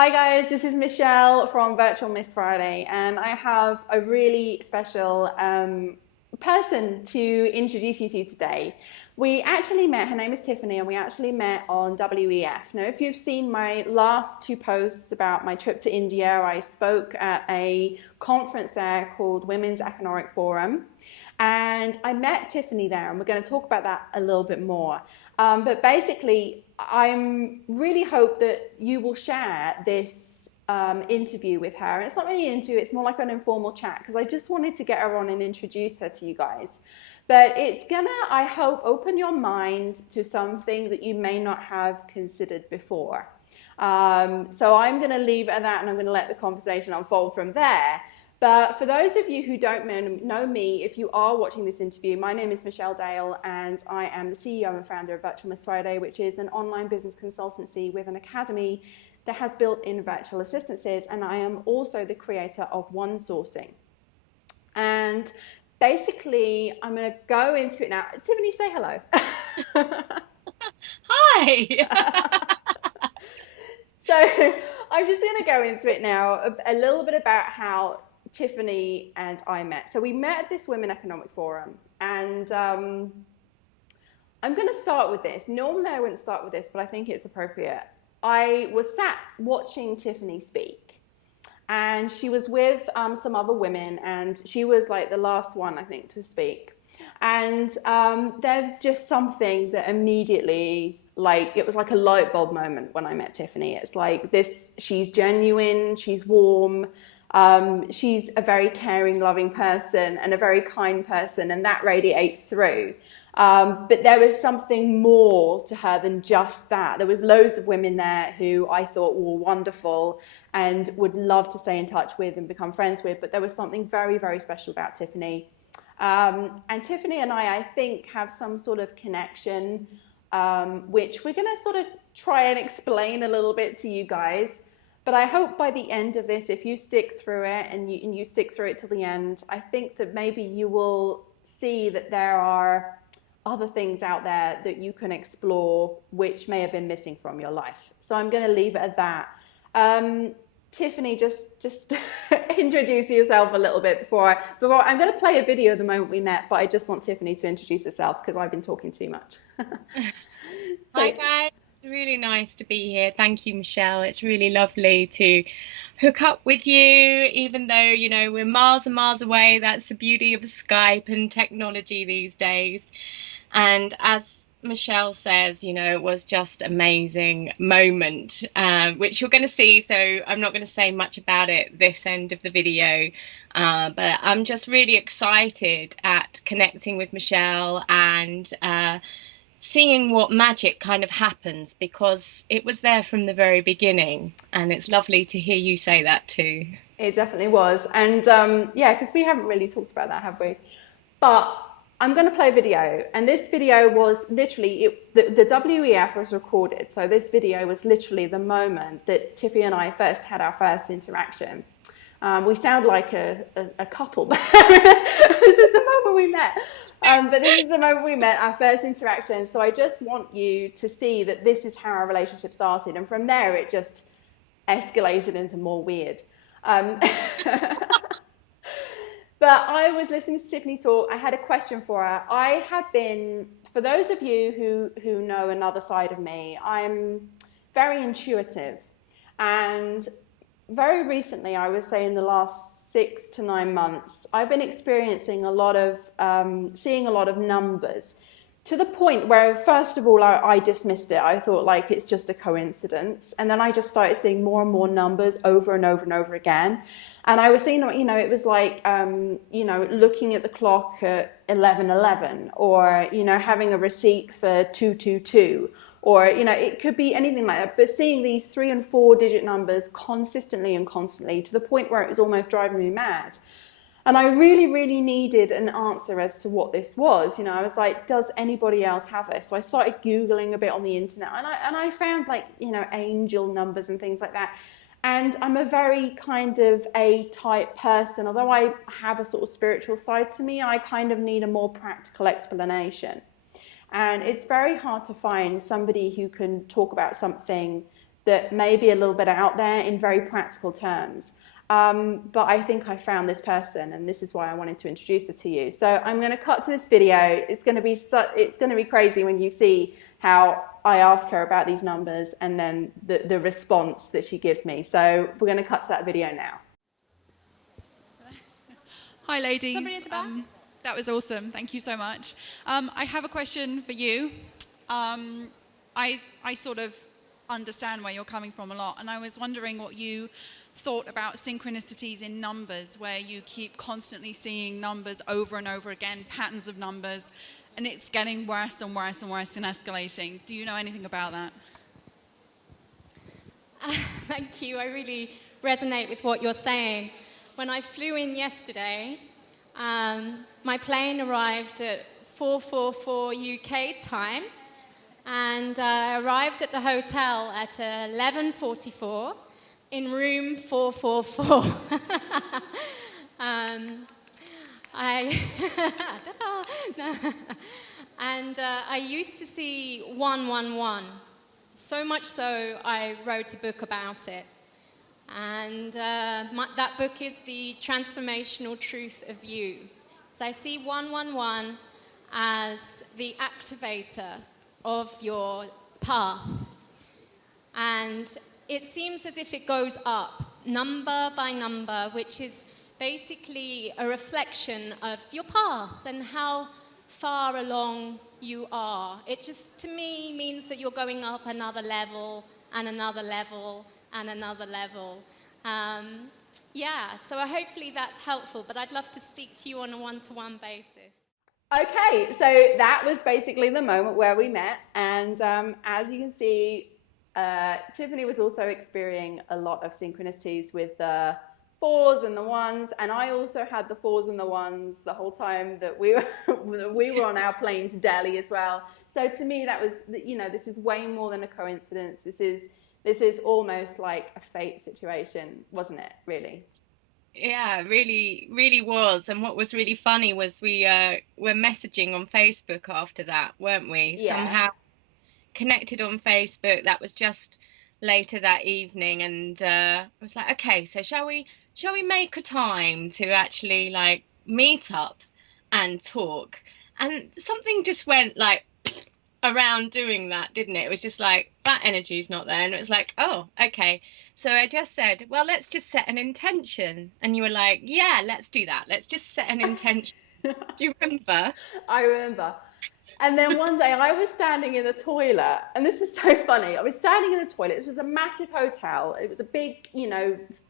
Hi guys, this is Michelle from Virtual Miss Friday, and I have a really special person to introduce you to today. We actually met, her name is Tiffany, and we actually met on WEF. Now, if you've seen my last two posts about my trip to India, I spoke at a conference there called Women's Economic Forum, and I met Tiffany there, and we're going to talk about that a little bit more. But basically, I'm really hope that you will share this interview with her. And it's not really an interview, it's more like an informal chat because I just wanted to get her on and introduce her to you guys. But it's gonna, I hope, open your mind to something that you may not have considered before. So I'm gonna leave it at that and I'm gonna let the conversation unfold from there. But for those of you who don't know me, if you are watching this interview, my name is Michelle Dale and I am the CEO and founder of Virtual Miss Friday, which is an online business consultancy with an academy that has built-in virtual assistances, and I am also the creator of One Sourcing. And basically, I'm going to go into it now. Tiffany, say hello. Hi. So I'm just going to go into it now, a little bit about how Tiffany and I met. So we met at this Women Economic Forum, and I'm going to start with this. Normally I wouldn't start with this, but I think it's appropriate. I was sat watching Tiffany speak, and she was with some other women, and she was like the last one, I think, to speak. And there's just something that immediately, like, it was like a light bulb moment when I met Tiffany. It's like this, she's genuine, she's warm, she's a very caring, loving person and a very kind person, and that radiates through. But there was something more to her than just that. There was loads of women there who I thought were wonderful and would love to stay in touch with and become friends with, but there was something very, very special about Tiffany. And Tiffany and I think, have some sort of connection, which we're going to sort of try and explain a little bit to you guys. But I hope by the end of this, if you stick through it and you stick through it till the end, I think that maybe you will see that there are other things out there that you can explore which may have been missing from your life. So I'm going to leave it at that. Tiffany, just introduce yourself a little bit before I'm going to play a video the moment we met, but I just want Tiffany to introduce herself because I've been talking too much. Hi So guys. It's really nice to be here. Thank you, Michelle. It's really lovely to hook up with you, even though, we're miles and miles away. That's the beauty of Skype and technology these days. And as Michelle says, it was just amazing moment, which you're going to see. So I'm not going to say much about it this end of the video, but I'm just really excited at connecting with Michelle and seeing what magic kind of happens because it was there from the very beginning. And it's lovely to hear you say that too. it definitely was. And yeah, because we haven't really talked about that, have we? But I'm going to play a video. And this video was literally, the WEF was recorded. So this video was literally the moment that Tiffy and I first had our first interaction. We sound like a couple, but this is the moment we met. But this is the moment we met, our first interaction. So I just want you to see that this is how our relationship started. And from there, it just escalated into more weird. But I was listening to Tiffany talk. I had a question for her. I had been, for those of you who know another side of me, I'm very intuitive. And very recently, I would say in the last 6 to 9 months, I've been experiencing a lot of, seeing a lot of numbers to the point where, first of all, I dismissed it. I thought, like, it's just a coincidence. And then I just started seeing more and more numbers over and over and over again. And I was seeing, it was like, looking at the clock at 11:11, or, having a receipt for 222, or, it could be anything like that. But seeing these 3 and 4 digit numbers consistently and constantly to the point where it was almost driving me mad. And I really, really needed an answer as to what this was. I was like, does anybody else have this? So I started Googling a bit on the internet, and I found, like, angel numbers and things like that. And I'm a very kind of A-type person. Although I have a sort of spiritual side to me, I kind of need a more practical explanation. And it's very hard to find somebody who can talk about something that may be a little bit out there in very practical terms. But I think I found this person, and this is why I wanted to introduce her to you. So I'm going to cut to this video. It's going to be crazy when you see how I ask her about these numbers and then the response that she gives me. So we're going to cut to that video now. Hi, ladies. Somebody at the back? That was awesome. Thank you so much. I have a question for you. I sort of understand where you're coming from a lot, and I was wondering what you thought about synchronicities in numbers, where you keep constantly seeing numbers over and over again, patterns of numbers, and it's getting worse and worse and worse and escalating. Do you know anything about that? Thank you. I really resonate with what you're saying. When I flew in yesterday, my plane arrived at 4:44 UK time, and I arrived at the hotel at 11:44 in room 444. I used to see 111, so much so I wrote a book about it. And that book is The Transformational Truth of You. So I see 111 as the activator of your path. And it seems as if it goes up, number by number, which is basically a reflection of your path and how far along you are. It just, to me, means that you're going up another level and another level and another level. So hopefully that's helpful, but I'd love to speak to you on a one-to-one basis. Okay, so that was basically the moment where we met, and as you can see, Tiffany was also experiencing a lot of synchronicities with the fours and the ones, and I also had the fours and the ones the whole time that we were on our plane to Delhi as well. So to me, that was, this is way more than a coincidence. This is almost like a fate situation, wasn't it, really? Yeah, really, really was. And what was really funny was we were messaging on Facebook after that, weren't we? Yeah. Somehow connected on Facebook. That was just later that evening, and I was like, okay, so shall we make a time to actually like meet up and talk? And something just went like around doing that, didn't it? It was just like, that energy's not there. And it was like, oh, okay. So I just said, well, let's just set an intention. And you were like, yeah, let's do that. Let's just set an intention. Do you remember? I remember. And then one day I was standing in the toilet, and this is so funny. I was standing in the toilet. This was a massive hotel. It was a big,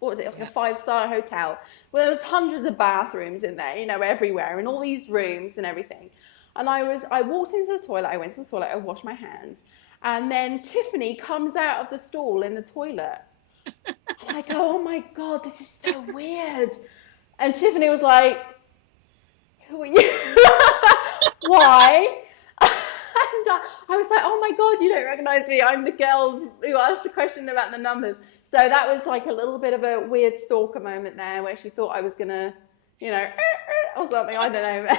what was it, like a 5-star hotel. Well, there was hundreds of bathrooms in there, everywhere, and all these rooms and everything. And I walked into the toilet, I went to the toilet, I washed my hands. And then Tiffany comes out of the stall in the toilet. And I go, oh my God, this is so weird. And Tiffany was like, who are you? Why? And I was like, oh my God, you don't recognize me. I'm the girl who asked the question about the numbers. So that was like a little bit of a weird stalker moment there where she thought I was going to, or something, I don't know.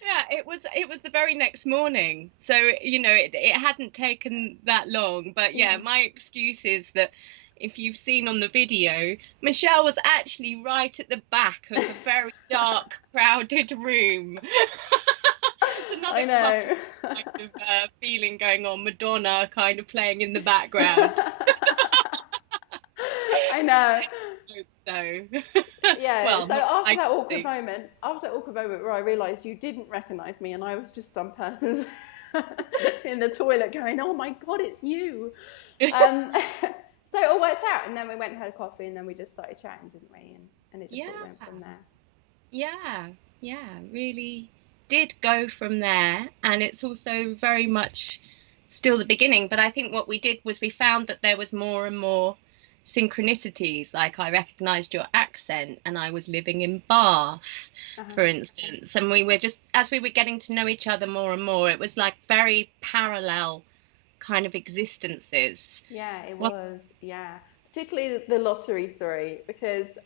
Yeah, it was the very next morning. So, it hadn't taken that long. But yeah, my excuse is that if you've seen on the video, Michelle was actually right at the back of a very dark, crowded room. It's another I know. kind of feeling going on, Madonna kind of playing in the background. I know. So yeah. Well, so after that awkward moment where I realised you didn't recognise me and I was just some person in the toilet going, "Oh my God, it's you." So it all worked out, and then we went and had a coffee, and then we just started chatting, didn't we? And it just sort of went from there. Yeah, really did go from there, and it's also very much still the beginning. But I think what we did was we found that there was more and more synchronicities. Like I recognized your accent, and I was living in Bath, for instance, and we were just, as we were getting to know each other more and more, it was like very parallel kind of existences. Yeah, it was. Yeah, particularly the lottery story, because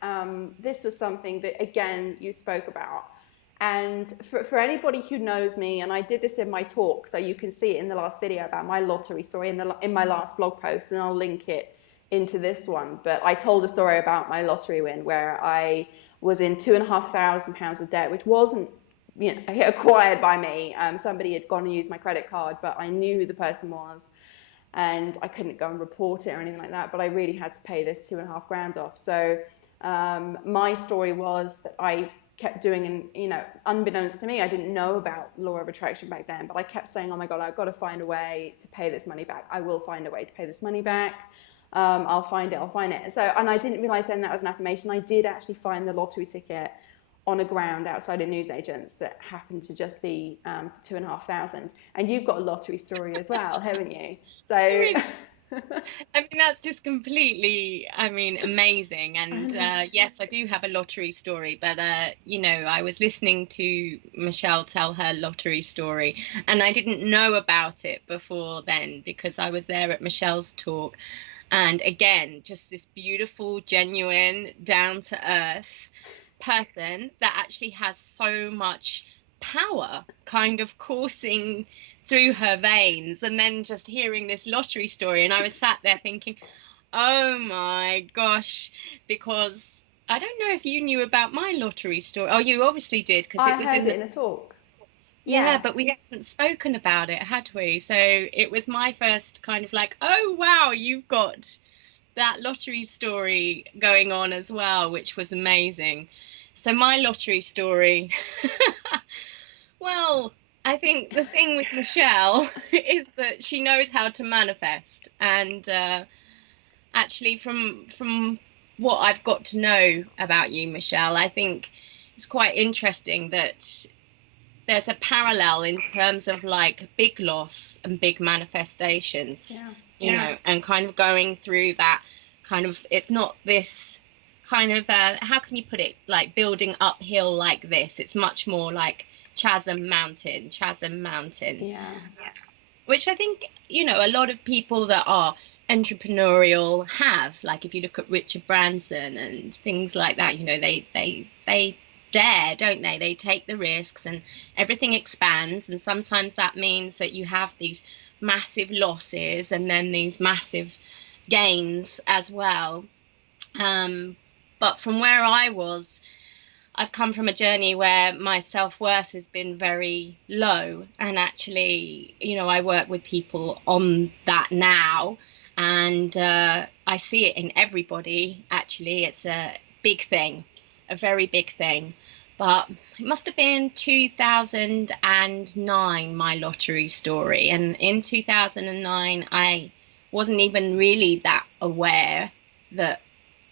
this was something that again you spoke about, And for anybody who knows me, and I did this in my talk, so you can see it in the last video about my lottery story in my last blog post, and I'll link it into this one. But I told a story about my lottery win where I was in £2,500 of debt, which wasn't acquired by me. Somebody had gone and used my credit card, but I knew who the person was, and I couldn't go and report it or anything like that. But I really had to pay this £2,500 off. So my story was that I kept doing, and unbeknownst to me, I didn't know about law of attraction back then, but I kept saying, oh my God, I've got to find a way to pay this money back. I will find a way to pay this money back. I'll find it. So, and I didn't realize then that was an affirmation. I did actually find the lottery ticket on a ground outside of newsagents that happened to just be for £2,500. And you've got a lottery story as well, haven't you? So. I mean, that's just completely, amazing. And yes, I do have a lottery story, but, I was listening to Michelle tell her lottery story, and I didn't know about it before then because I was there at Michelle's talk. And again, just this beautiful, genuine, down to earth person that actually has so much power kind of coursing through her veins, and then just hearing this lottery story, and I was sat there thinking, oh my gosh, because I don't know if you knew about my lottery story. Oh, you obviously did, because it was heard it in a talk. Yeah, but we haven't spoken about it, had we? So it was my first kind of like, oh wow, you've got that lottery story going on as well, which was amazing. So my lottery story, well, I think the thing with Michelle is that she knows how to manifest, and actually from what I've got to know about you, Michelle, I think it's quite interesting that there's a parallel in terms of like big loss and big manifestations, you know, and kind of going through that kind of, it's not this kind of, how can you put it, like building uphill like this. It's much more like chasm mountain, which I think, a lot of people that are entrepreneurial have, like if you look at Richard Branson and things like that, they dare, don't they? They take the risks and everything expands, and sometimes that means that you have these massive losses and then these massive gains as well. But from where I was, I've come from a journey where my self-worth has been very low, and actually, I work with people on that now, and I see it in everybody. Actually, it's a big thing, a very big thing. But it must have been 2009, my lottery story, and in 2009 I wasn't even really that aware that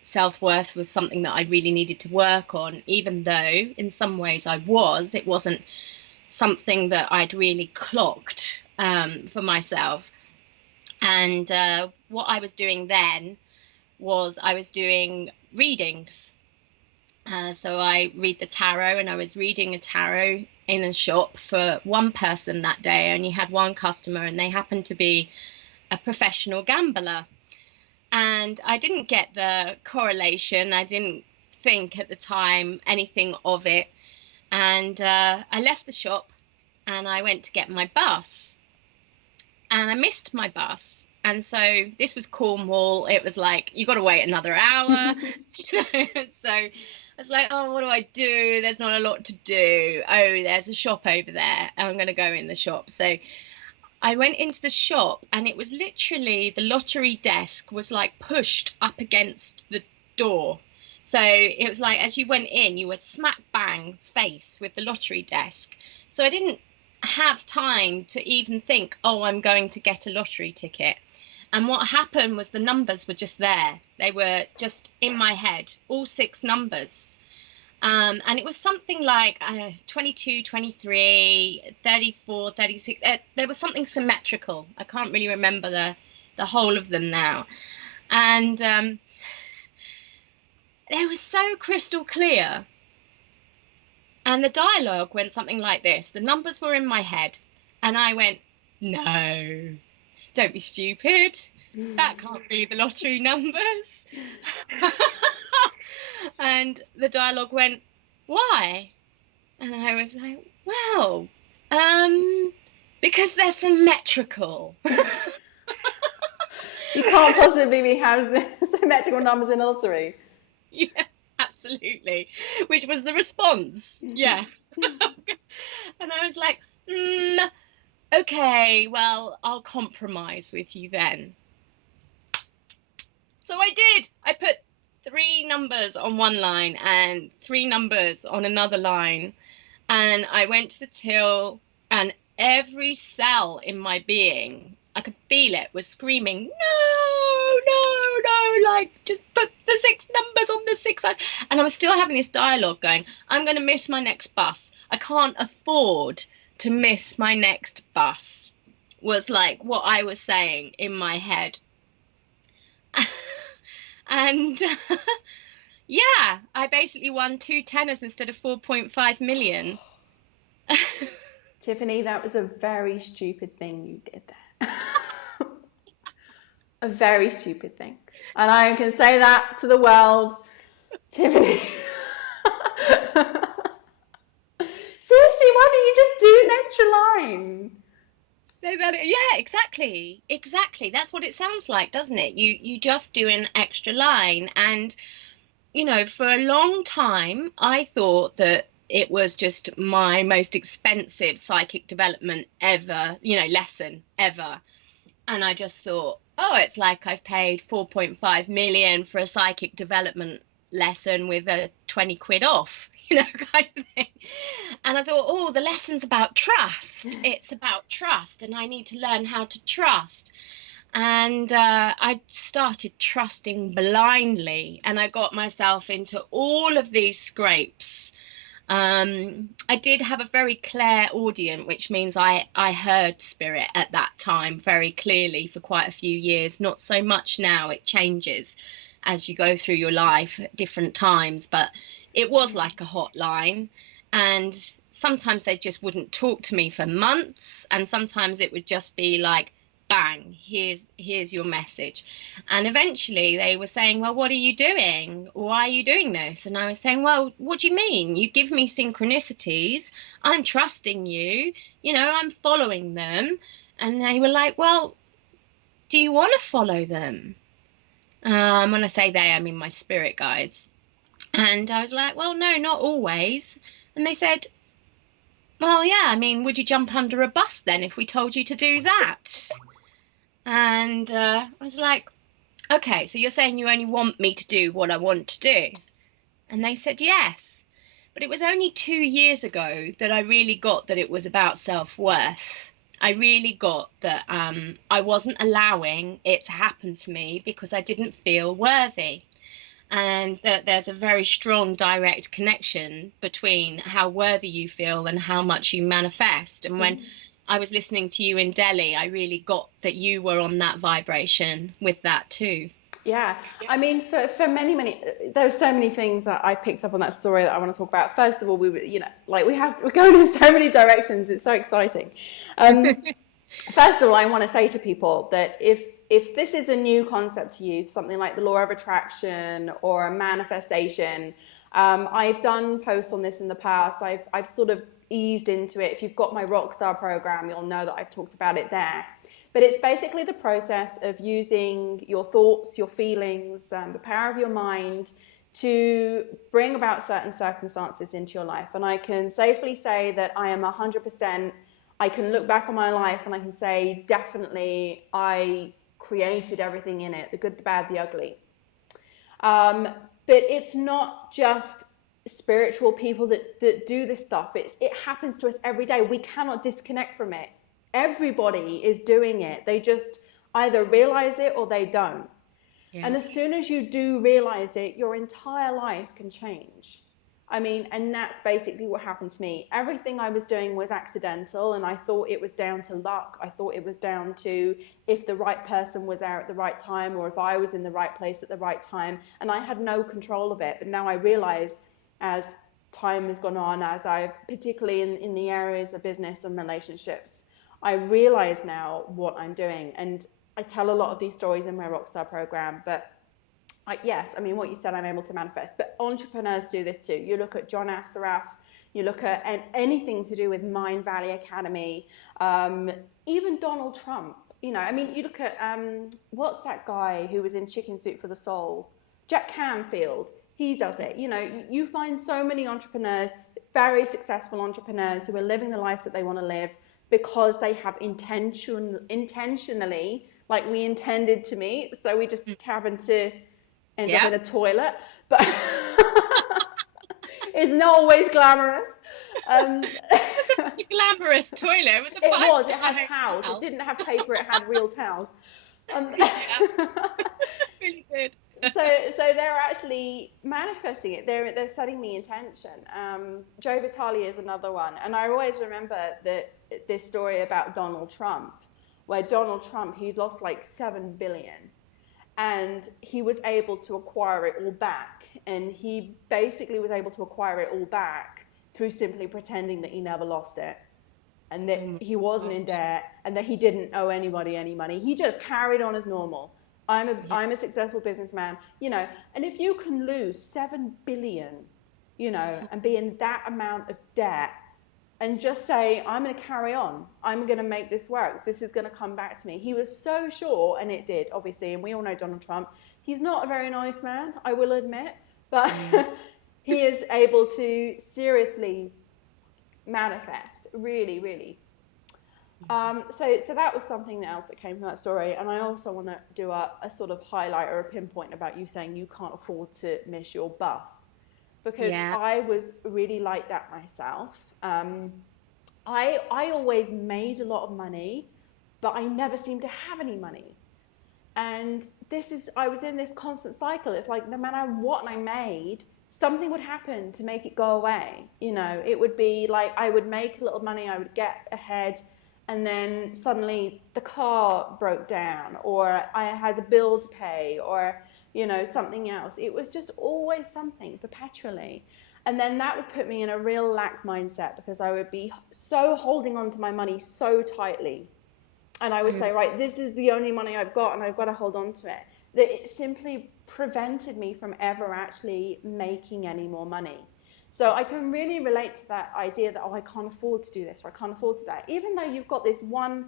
self-worth was something that I really needed to work on, even though in some ways it wasn't something that I'd really clocked for myself. And what I was doing then was I was doing readings. So I read the tarot, and I was reading a tarot in a shop for one person that day. I only had one customer, and they happened to be a professional gambler. And I didn't get the correlation. I didn't think at the time anything of it. And I left the shop and I went to get my bus. And I missed my bus. And so this was Cornwall. It was like, you got to wait another hour. So I was like, oh, what do I do? There's not a lot to do. Oh, there's a shop over there. I'm going to go in the shop. So I went into the shop, and it was literally, the lottery desk was like pushed up against the door. So it was like, as you went in, you were smack bang face with the lottery desk. So I didn't have time to even think, oh, I'm going to get a lottery ticket. And what happened was the numbers were just there. They were just in my head, all 6 numbers. And it was something like 22, 23, 34, 36. There was something symmetrical. I can't really remember the whole of them now. And they were so crystal clear. And the dialogue went something like this. The numbers were in my head. And I went, no, don't be stupid. That can't be the lottery numbers. And the dialogue went, why? And I was like, wow, because they're symmetrical. You can't possibly be having symmetrical numbers in a lottery. Yeah, absolutely. Which was the response. Yeah. And I was like, okay, well, I'll compromise with you then. So I did. I put 3 numbers on one line and 3 numbers on another line. And I went to the till, and every cell in my being, I could feel it, was screaming, no, no, no, like just put the 6 numbers on the 6 lines. And I was still having this dialogue going, I'm going to miss my next bus. I can't afford to miss my next bus, was like what I was saying in my head. And yeah, I basically won 2 tenors instead of 4.5 million. Tiffany, that was a very stupid thing you did there. A very stupid thing. And I can say that to the world. Tiffany. Seriously, why don't you just do an extra line? Yeah, exactly. That's what it sounds like, doesn't it? You just do an extra line. And for a long time I thought that it was just my most expensive psychic development ever, lesson ever. And I just thought, oh, it's like I've paid 4.5 million for a psychic development lesson with a 20 quid off, kind of thing. And I thought, oh, the lesson's about trust. It's about trust, and I need to learn how to trust. And I started trusting blindly, and I got myself into all of these scrapes. I did have a very clairaudient, which means I heard spirit at that time very clearly for quite a few years. Not so much now, it changes as you go through your life at different times, but it was like a hotline. And sometimes they just wouldn't talk to me for months, and sometimes it would just be like, bang, here's your message. And eventually they were saying, well, what are you doing? Why are you doing this? And I was saying, well, what do you mean? You give me synchronicities, I'm trusting you, I'm following them. And they were like, well, do you want to follow them? When I say they, I mean my spirit guides. And I was like, well, no, not always. And they said, well, yeah, I mean, would you jump under a bus then if we told you to do that? And I was like, okay, so you're saying you only want me to do what I want to do? And they said yes. But it was only 2 years ago that I really got that it was about self-worth. I really got that I wasn't allowing it to happen to me because I didn't feel worthy. And that there's a very strong direct connection between how worthy you feel and how much you manifest. And when I was listening to you in Delhi, I really got that you were on that vibration with that too. Yeah, I mean, for many, there's so many things that I picked up on that story that I want to talk about. First of all, we're going in so many directions. It's so exciting. First of all, I want to say to people that if this is a new concept to you, something like the law of attraction or a manifestation, I've done posts on this in the past. I've sort of eased into it. If you've got my Rockstar program, you'll know that I've talked about it there. But it's basically the process of using your thoughts, your feelings, the power of your mind to bring about certain circumstances into your life. And I can safely say that I am 100%, I can look back on my life and I can say definitely I created everything in it, the good, the bad, the ugly. But it's not just spiritual people that do this stuff. It happens to us every day. We cannot disconnect from it. Everybody is doing it. They just either realize it or they don't. Yeah. And as soon as you do realize it, your entire life can change. I mean, and that's basically what happened to me. Everything I was doing was accidental, and I thought it was down to luck. I thought it was down to if the right person was there at the right time or if I was in the right place at the right time, and I had no control of it. But now I realize as time has gone on, as I've, particularly in the areas of business and relationships, I realize now what I'm doing. And I tell a lot of these stories in my Rockstar program, but yes, I mean, what you said, I'm able to manifest. But entrepreneurs do this too. You look at John Assaraf, You look at anything to do with Mind Valley Academy, even Donald Trump. You know, I mean, you look at what's that guy who was in Chicken Soup for the Soul? Jack Canfield. He does it. You know, you find so many entrepreneurs, very successful entrepreneurs who are living the lives that they want to live because they have intentionally, like we intended to meet. So we just happened to end up in a toilet, but it's not always glamorous. It was a glamorous toilet. It was a It was. It five-star had towels. hotel. It didn't have paper. It had real towels. Really good. So they're actually manifesting it. They're setting the intention. Joe Vitale is another one, and I always remember this story about Donald Trump, where Donald Trump, he'd lost like $7 billion, and he was able to acquire it all back. And he basically was able to acquire it all back through simply pretending that he never lost it, and that he wasn't in debt, and that he didn't owe anybody any money. He just carried on as normal. I'm a successful businessman, you know, and if you can lose 7 billion, you know, and be in that amount of debt and just say, I'm going to carry on, I'm going to make this work, this is going to come back to me. He was so sure, and it did, obviously, and we all know Donald Trump. He's not a very nice man, I will admit, but he is able to seriously manifest, really, really. So that was something else that came from that story. And I also want to do a sort of highlight or a pinpoint about you saying you can't afford to miss your bus, because I was really like that myself. I always made a lot of money, but I never seemed to have any money. And I was in this constant cycle. It's like no matter what I made, something would happen to make it go away. You know, it would be like I would make a little money, I would get ahead, and then suddenly the car broke down, or I had a bill to pay, or, you know, something else. It was just always something, perpetually. And then that would put me in a real lack mindset, because I would be so holding on to my money so tightly. And I would say, right, this is the only money I've got, and I've got to hold on to it. That it simply prevented me from ever actually making any more money. So I can really relate to that idea that, oh, I can't afford to do this, or I can't afford to that. Even though you've got this one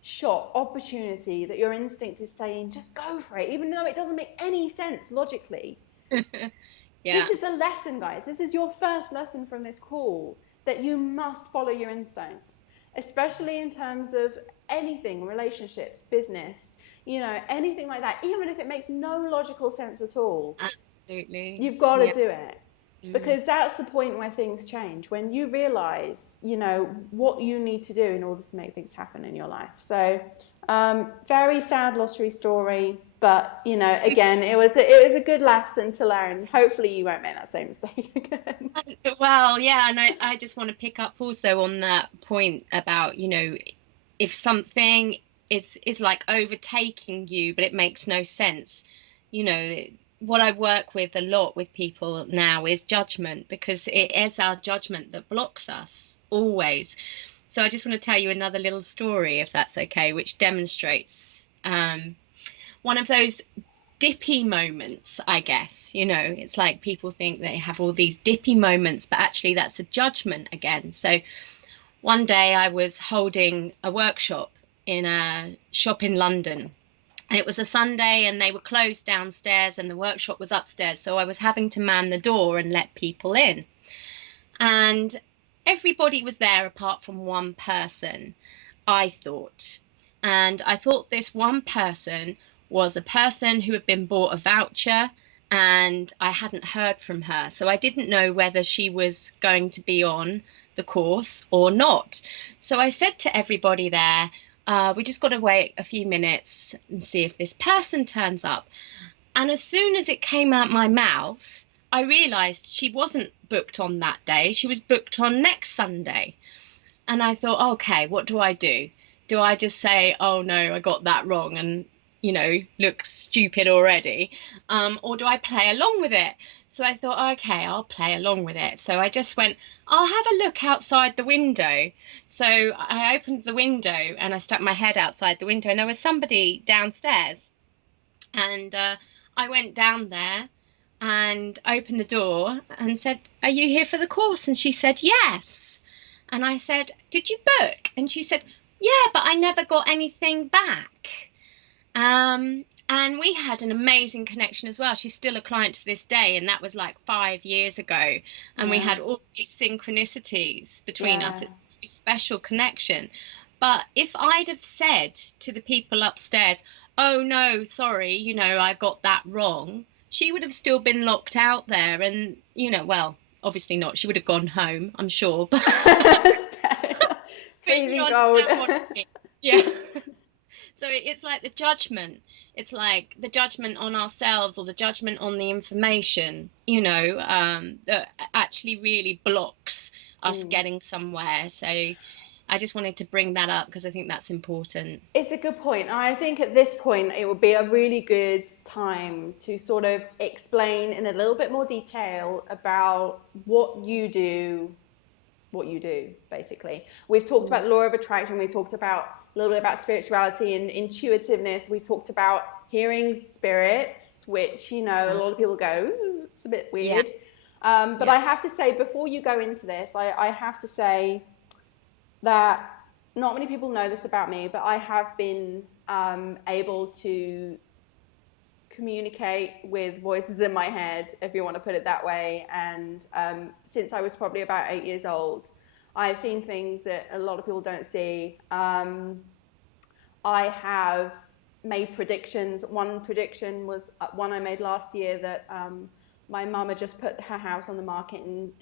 shot opportunity that your instinct is saying, just go for it, even though it doesn't make any sense logically. This is a lesson, guys. This is your first lesson from this call, that you must follow your instincts, especially in terms of anything, relationships, business, you know, anything like that. Even if it makes no logical sense at all. Absolutely. You've got to do it. Because that's the point where things change, when you realize, you know, what you need to do in order to make things happen in your life. So, very sad lottery story, but, you know, again, it was a good lesson to learn. Hopefully you won't make that same mistake again. Well, yeah, and I just want to pick up also on that point about, you know, if something is like overtaking you, but it makes no sense, you know, what I work with a lot with people now is judgment, because it is our judgment that blocks us always. So I just want to tell you another little story, if that's okay, which demonstrates one of those dippy moments, I guess. You know, it's like people think they have all these dippy moments, but actually that's a judgment again. So one day I was holding a workshop in a shop in London. And it was a Sunday, and they were closed downstairs, and the workshop was upstairs. So I was having to man the door and let people in. And everybody was there apart from one person, I thought. And I thought this one person was a person who had been bought a voucher, and I hadn't heard from her. So I didn't know whether she was going to be on the course or not. So I said to everybody there, we just got to wait a few minutes and see if this person turns up. And as soon as it came out my mouth, I realised she wasn't booked on that day. She was booked on next Sunday. And I thought, okay, what do I do? Do I just say, oh no, I got that wrong, and, you know, look stupid already? Or do I play along with it? So I thought, okay, I'll play along with it. So I just went, I'll have a look outside the window. So I opened the window and I stuck my head outside the window, and there was somebody downstairs. And I went down there. and opened the door and said, "Are you here for the course?" And she said, "Yes." And I said, "Did you book?" And she said, "Yeah, but I never got anything back." And we had an amazing connection as well. She's still a client to this day, and that was like 5 years ago. And we Yeah. had all these synchronicities between us. Yeah. It's a special connection. But if I'd have said to the people upstairs, "Oh no, sorry, I got that wrong," she would have still been locked out there. And, well, obviously not. She would have gone home, I'm sure. But Freezing you cold. understand what I mean. Yeah. So it's like the judgment. It's like the judgment on ourselves or the judgment on the information, that actually really blocks us getting somewhere. So I just wanted to bring that up because I think that's important. It's a good point. I think at this point it would be a really good time to sort of explain in a little bit more detail about what you do, basically. We've talked about the law of attraction. We've talked about a little bit about spirituality and intuitiveness. We've talked about hearing spirits, which, a lot of people go, "Ooh, it's a bit weird." But I have to say, before you go into this, I have to say that not many people know this about me, but I have been able to communicate with voices in my head, if you want to put it that way. And since I was probably about 8 years old, I've seen things that a lot of people don't see. I have made predictions. One prediction was one I made last year, that my mum had just put her house on the market, and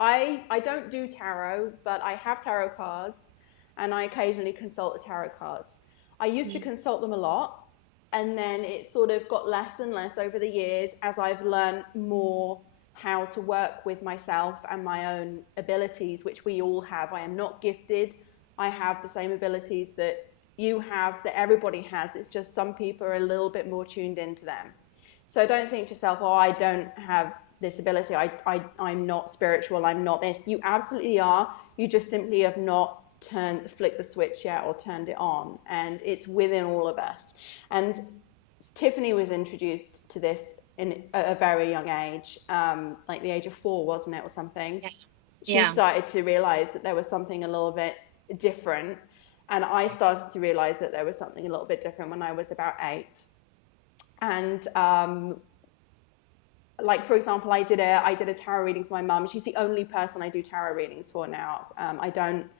I don't do tarot, but I have tarot cards, and I occasionally consult the tarot cards. I used to consult them a lot, and then it sort of got less and less over the years as I've learned more how to work with myself and my own abilities, which we all have. I am not gifted. I have the same abilities that you have, that everybody has. It's just some people are a little bit more tuned into them. So don't think to yourself, "Oh, I don't have this ability. I'm not spiritual. I'm not this." You absolutely are. You just simply have not flicked the switch yet or turned it on. And it's within all of us. And Tiffany was introduced to this at a very young age, like the age of 4, wasn't it, or something? Yeah. She started to realize that there was something a little bit different. And I started to realize that there was something a little bit different when I was about 8. And like, for example, I did a tarot reading for my mum. She's the only person I do tarot readings for now. I don't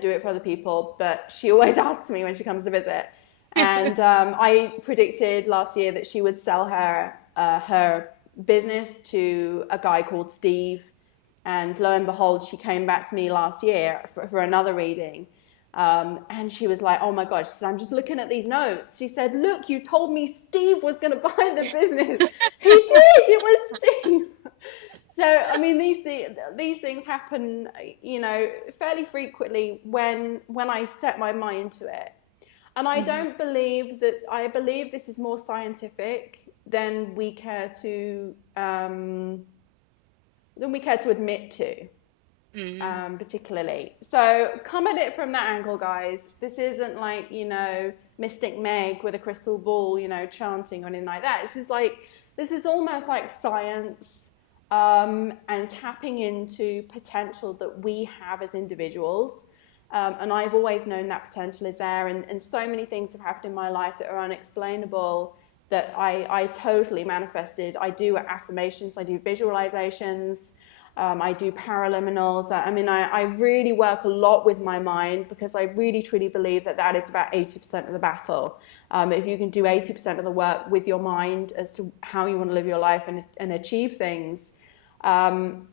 do it for other people, but she always asks me when she comes to visit. And I predicted last year that she would sell her business to a guy called Steve. And lo and behold, she came back to me last year for another reading. And she was like, "Oh my God," she said, "I'm just looking at these notes." She said, "Look, you told me Steve was going to buy the business." He did. It was Steve. So, I mean, these things happen, fairly frequently when I set my mind to it. And I don't believe that. I believe this is more scientific than we care to admit to. Particularly. So come at it from that angle, guys. This isn't like, Mystic Meg with a crystal ball, chanting or anything like that. This is almost like science, and tapping into potential that we have as individuals. And I've always known that potential is there, and so many things have happened in my life that are unexplainable that I totally manifested. I do affirmations, I do visualizations, I do paraliminals. I really work a lot with my mind, because I really truly believe that is about 80% of the battle. If you can do 80% of the work with your mind as to how you want to live your life and achieve things,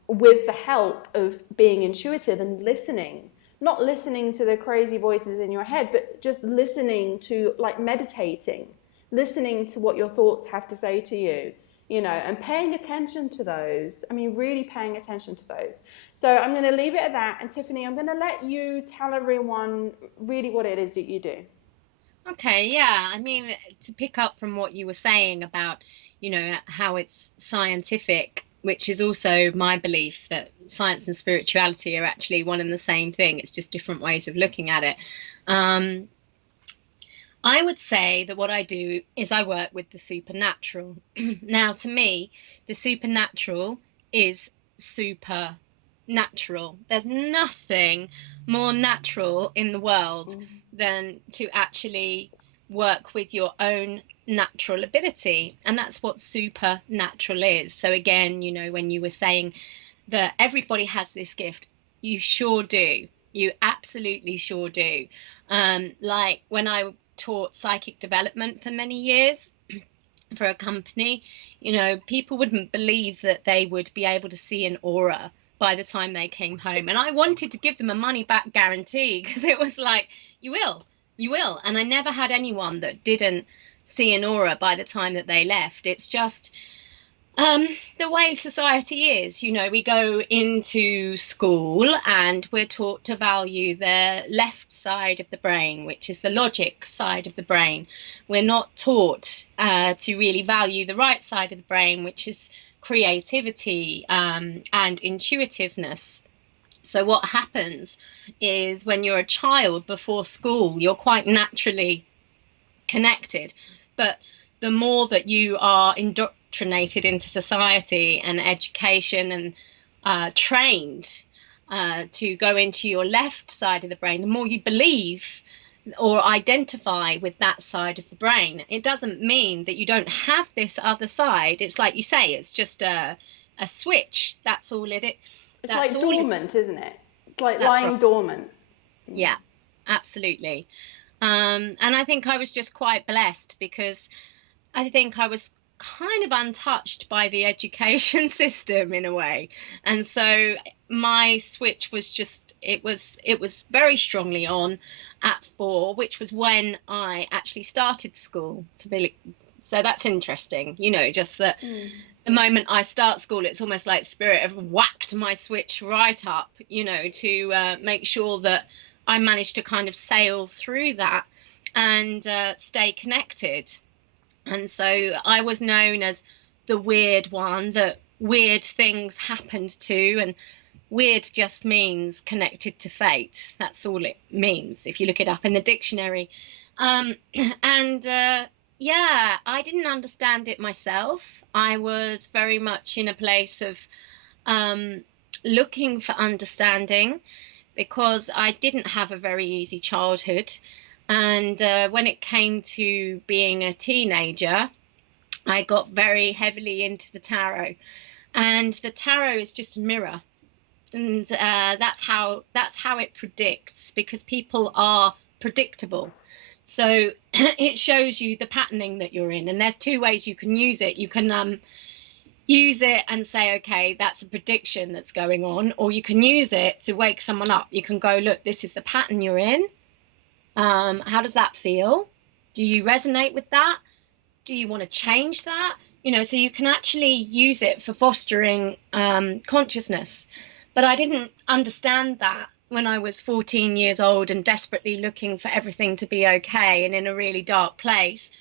with the help of being intuitive and listening, not listening to the crazy voices in your head, but just listening to, like, meditating, listening to what your thoughts have to say to you. And paying attention to those. Really paying attention to those. So I'm going to leave it at that. And Tiffany, I'm going to let you tell everyone really what it is that you do. Okay, yeah. To pick up from what you were saying about, how it's scientific, which is also my belief that science and spirituality are actually one and the same thing. It's just different ways of looking at it. I would say that what I do is I work with the supernatural. Now, to me, the supernatural is supernatural. There's nothing more natural in the world than to actually work with your own natural ability. And that's what supernatural is. So, again, you know, when you were saying that everybody has this gift, you sure do. You absolutely sure do. Like when I taught psychic development for many years for a company, you know, people wouldn't believe that they would be able to see an aura by the time they came home. And I wanted to give them a money back guarantee, because it was like, you will, you will. And I never had anyone that didn't see an aura by the time that they left. It's just the way society is. You know, we go into school and we're taught to value the left side of the brain, which is the logic side of the brain. We're not taught to really value the right side of the brain, which is creativity and intuitiveness. So what happens is when you're a child before school, you're quite naturally connected, but the more that you are indoctrinated into society and education and trained to go into your left side of the brain, the more you believe or identify with that side of the brain. It doesn't mean that you don't have this other side. It's like you say, it's just a switch. That's all it is. It's like dormant, isn't it? It's like lying dormant. Yeah, absolutely. And I think I was just quite blessed, because I think I was kind of untouched by the education system in a way. And so my switch was just, it was very strongly on at 4, which was when I actually started school to be. So that's interesting, you know, just that the moment I start school, it's almost like Spirit have whacked my switch right up, you know, to make sure that I managed to kind of sail through that and stay connected. And so I was known as the weird one, that weird things happened to, and weird just means connected to fate. That's all it means if you look it up in the dictionary. Yeah, I didn't understand it myself. I was very much in a place of looking for understanding, because I didn't have a very easy childhood. And when it came to being a teenager, I got very heavily into the tarot. And the tarot is just a mirror. And that's how it predicts, because people are predictable. So it shows you the patterning that you're in. And there's 2 ways you can use it. You can use it and say, okay, that's a prediction that's going on. Or you can use it to wake someone up. You can go, look, this is the pattern you're in. How does that feel? Do you resonate with that? Do you want to change that? You know, so you can actually use it for fostering consciousness. But I didn't understand that when I was 14 years old and desperately looking for everything to be okay and in a really dark place.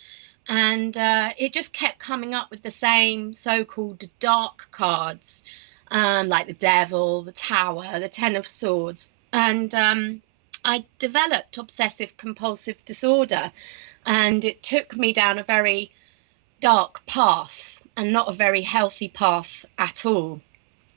And it just kept coming up with the same so-called dark cards, like the Devil, the Tower, the Ten of Swords. And I developed obsessive compulsive disorder, and it took me down a very dark path, and not a very healthy path at all.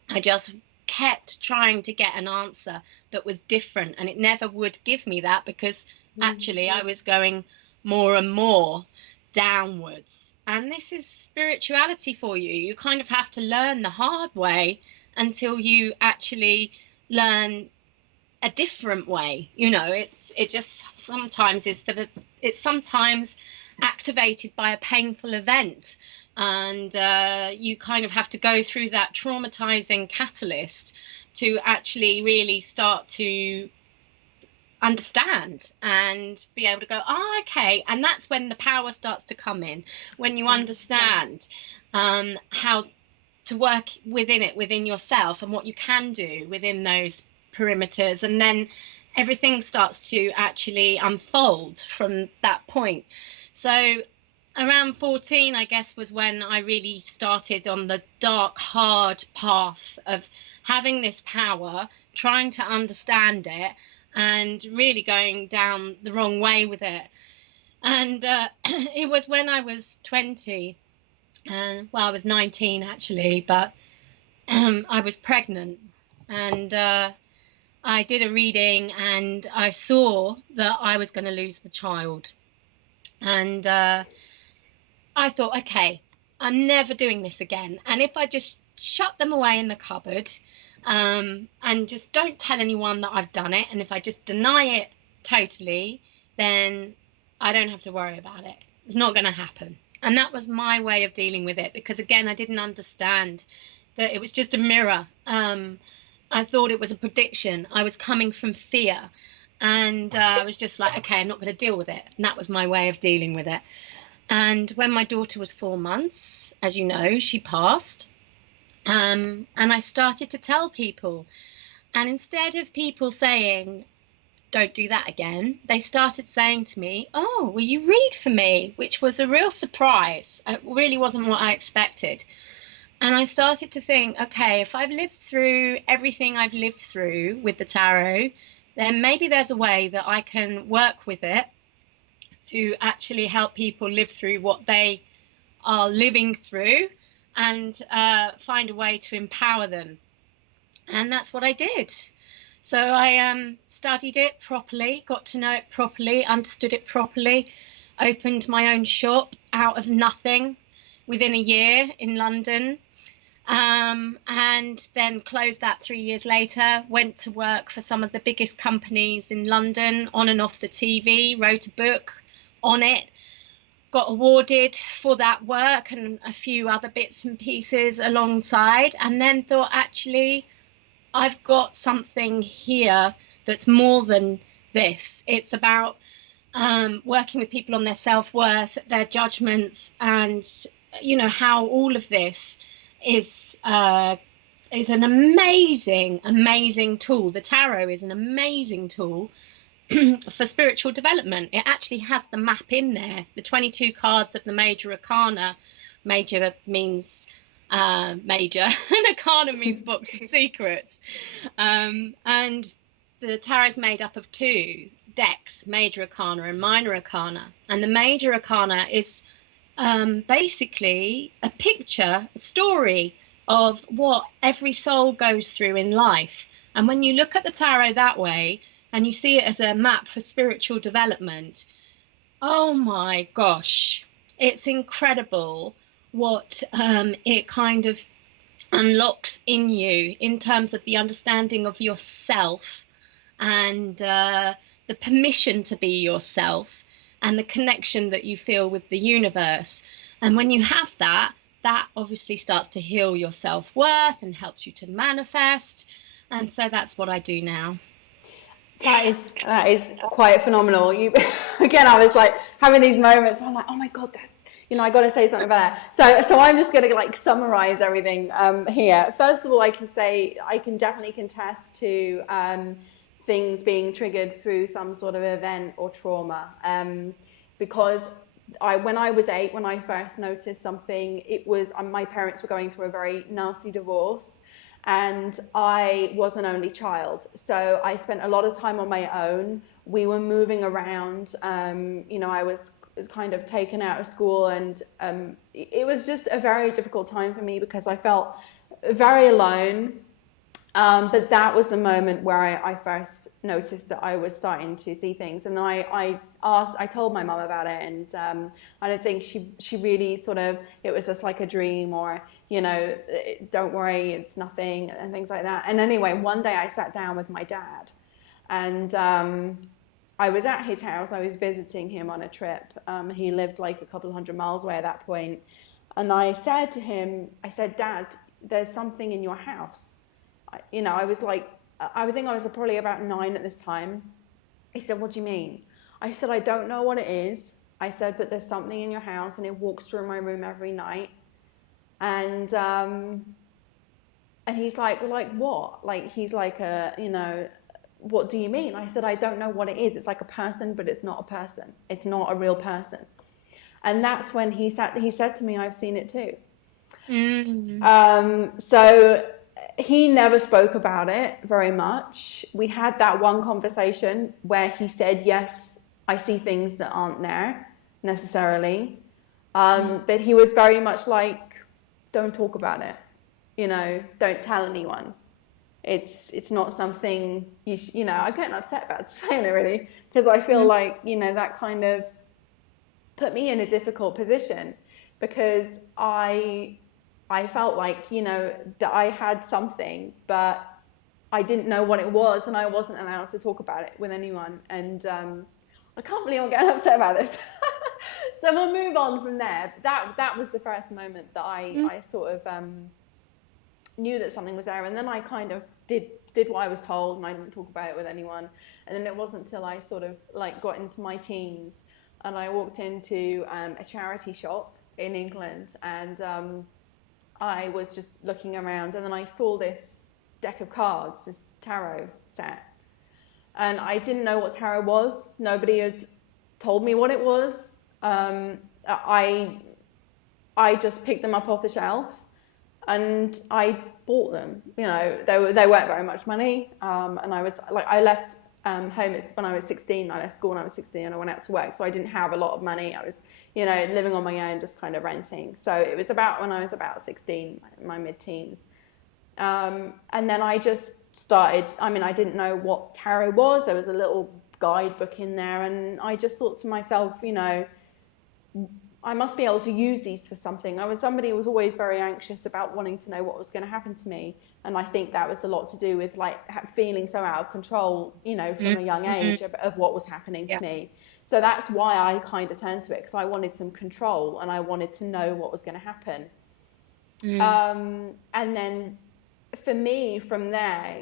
I just kept trying to get an answer that was different, and it never would give me that, because actually I was going more and more downwards. And this is spirituality for you. You kind of have to learn the hard way until you actually learn a different way. You know, it just sometimes it's sometimes activated by a painful event, and you kind of have to go through that traumatizing catalyst to actually really start to understand and be able to go, oh, okay. And that's when the power starts to come in, when you understand how to work within yourself and what you can do within those perimeters, and then everything starts to actually unfold from that point. So around 14, I guess, was when I really started on the dark, hard path of having this power, trying to understand it, and really going down the wrong way with it. And it was when I was 20, and well, I was 19 actually, but I was pregnant, and I did a reading, and I saw that I was going to lose the child. And I thought, okay, I'm never doing this again. And if I just shut them away in the cupboard, and just don't tell anyone that I've done it, and if I just deny it totally, then I don't have to worry about it. It's not going to happen. And that was my way of dealing with it, because again, I didn't understand that it was just a mirror. I thought it was a prediction. I was coming from fear. And I was just like, okay, I'm not going to deal with it. And that was my way of dealing with it. And when my daughter was 4 months, as you know, she passed. And I started to tell people. And instead of people saying, don't do that again, they started saying to me, oh, will you read for me? Which was a real surprise. It really wasn't what I expected. And I started to think, okay, if I've lived through everything I've lived through with the tarot, then maybe there's a way that I can work with it to actually help people live through what they are living through, and find a way to empower them. And that's what I did. So I studied it properly, got to know it properly, understood it properly, opened my own shop out of nothing within a year in London, and then closed that 3 years later, went to work for some of the biggest companies in London, on and off the TV, wrote a book on it, got awarded for that work and a few other bits and pieces alongside, and then thought, actually, I've got something here that's more than this. It's about working with people on their self-worth, their judgments, and how all of this is an amazing tool. The tarot is an amazing tool for spiritual development. It actually has the map in there, the 22 cards of the major arcana. Major means major, and arcana means box of secrets. And the tarot is made up of 2 decks, major arcana and minor arcana. And the major arcana is basically a picture, a story of what every soul goes through in life. And when you look at the tarot that way, and you see it as a map for spiritual development, oh my gosh, it's incredible what it kind of unlocks in you in terms of the understanding of yourself, and the permission to be yourself, and the connection that you feel with the universe. And when you have that, that obviously starts to heal your self-worth and helps you to manifest. And so that's what I do now. That is quite phenomenal. Again, I was like having these moments where I'm like, oh my God, that's, I got to say something about that. So I'm just going to like summarize everything here. First of all, I can say I can definitely contest to things being triggered through some sort of event or trauma, because when I was 8, when I first noticed something, it was my parents were going through a very nasty divorce, and I was an only child, so I spent a lot of time on my own. We were moving around. I was kind of taken out of school, and it was just a very difficult time for me because I felt very alone. But that was the moment where I first noticed that I was starting to see things, and I told my mum about it, and I don't think she really sort of, it was just like a dream, or don't worry, it's nothing, and things like that. And anyway, one day I sat down with my dad, and I was at his house. I was visiting him on a trip. He lived like a couple of 100 miles away at that point, and I said to him, Dad, there's something in your house. I was like, I think I was probably about 9 at this time. He said, what do you mean? I said, I don't know what it is. I said, but there's something in your house, and it walks through my room every night. And he's like, well, like what? Like, he's like, what do you mean? I said, I don't know what it is. It's like a person, but it's not a person. It's not a real person. And that's when he said to me, I've seen it too. So he never spoke about it very much. We had that one conversation where he said, yes, I see things that aren't there. necessarily. But he was very much like, don't talk about it, don't tell anyone. It's not something I get upset about saying it really, because I feel like, that kind of put me in a difficult position, because I felt like, that I had something, but I didn't know what it was, and I wasn't allowed to talk about it with anyone. And I can't believe I'm getting upset about this. So we'll move on from there. But that was the first moment that I sort of knew that something was there, and then I kind of did what I was told, and I didn't talk about it with anyone. And then it wasn't until I sort of like got into my teens, and I walked into a charity shop in England, and I was just looking around, and then I saw this deck of cards, this tarot set, and I didn't know what tarot was. Nobody had told me what it was. I just picked them up off the shelf, and I bought them. They weren't very much money, and I was like, I left home when I was 16. I left school when I was 16, and I went out to work, so I didn't have a lot of money. I was, living on my own, just kind of renting. So it was about when I was about 16, my mid-teens, and then I just started. I didn't know what tarot was. There was a little guidebook in there, and I just thought to myself, I must be able to use these for something. I was somebody who was always very anxious about wanting to know what was going to happen to me. And I think that was a lot to do with like feeling so out of control, from a young age of what was happening to me. So that's why I kind of turned to it, because I wanted some control and I wanted to know what was going to happen. And then for me, from there,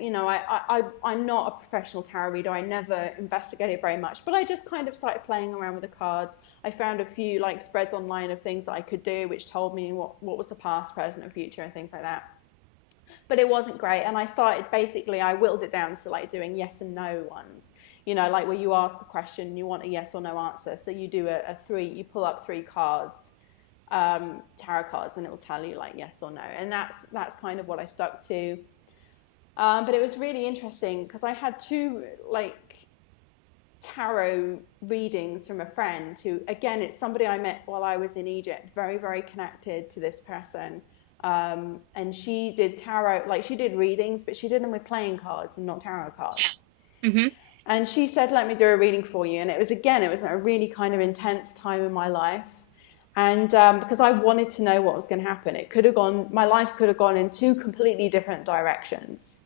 I'm not a professional tarot reader. I never investigated very much, but I just kind of started playing around with the cards. I found a few like spreads online of things that I could do, which told me what was the past, present, and future, and things like that. But it wasn't great, and I started I whittled it down to like doing yes and no ones. Like where you ask a question and you want a yes or no answer. So you do you pull up 3 cards, tarot cards, and it will tell you like yes or no, and that's kind of what I stuck to. But it was really interesting because I had 2 like tarot readings from a friend who, again, it's somebody I met while I was in Egypt, very, very connected to this person, and she did tarot, like she did readings, but she did them with playing cards and not tarot cards. And she said, let me do a reading for you, and it was a really kind of intense time in my life. And because I wanted to know what was going to happen, my life could have gone in 2 completely different directions.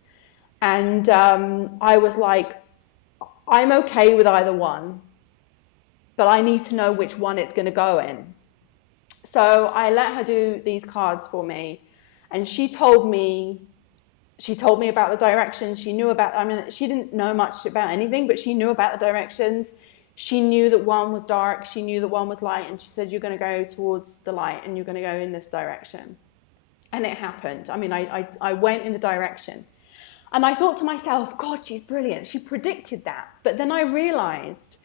And I was like, I'm okay with either one, but I need to know which one it's going to go in. So I let her do these cards for me, and she told me about the directions. She knew about, she didn't know much about anything, but she knew about the directions. She knew that one was dark, she knew that one was light, and she said, you're going to go towards the light and you're going to go in this direction. And it happened. I went in the direction. And I thought to myself, God, she's brilliant. She predicted that. But then I realized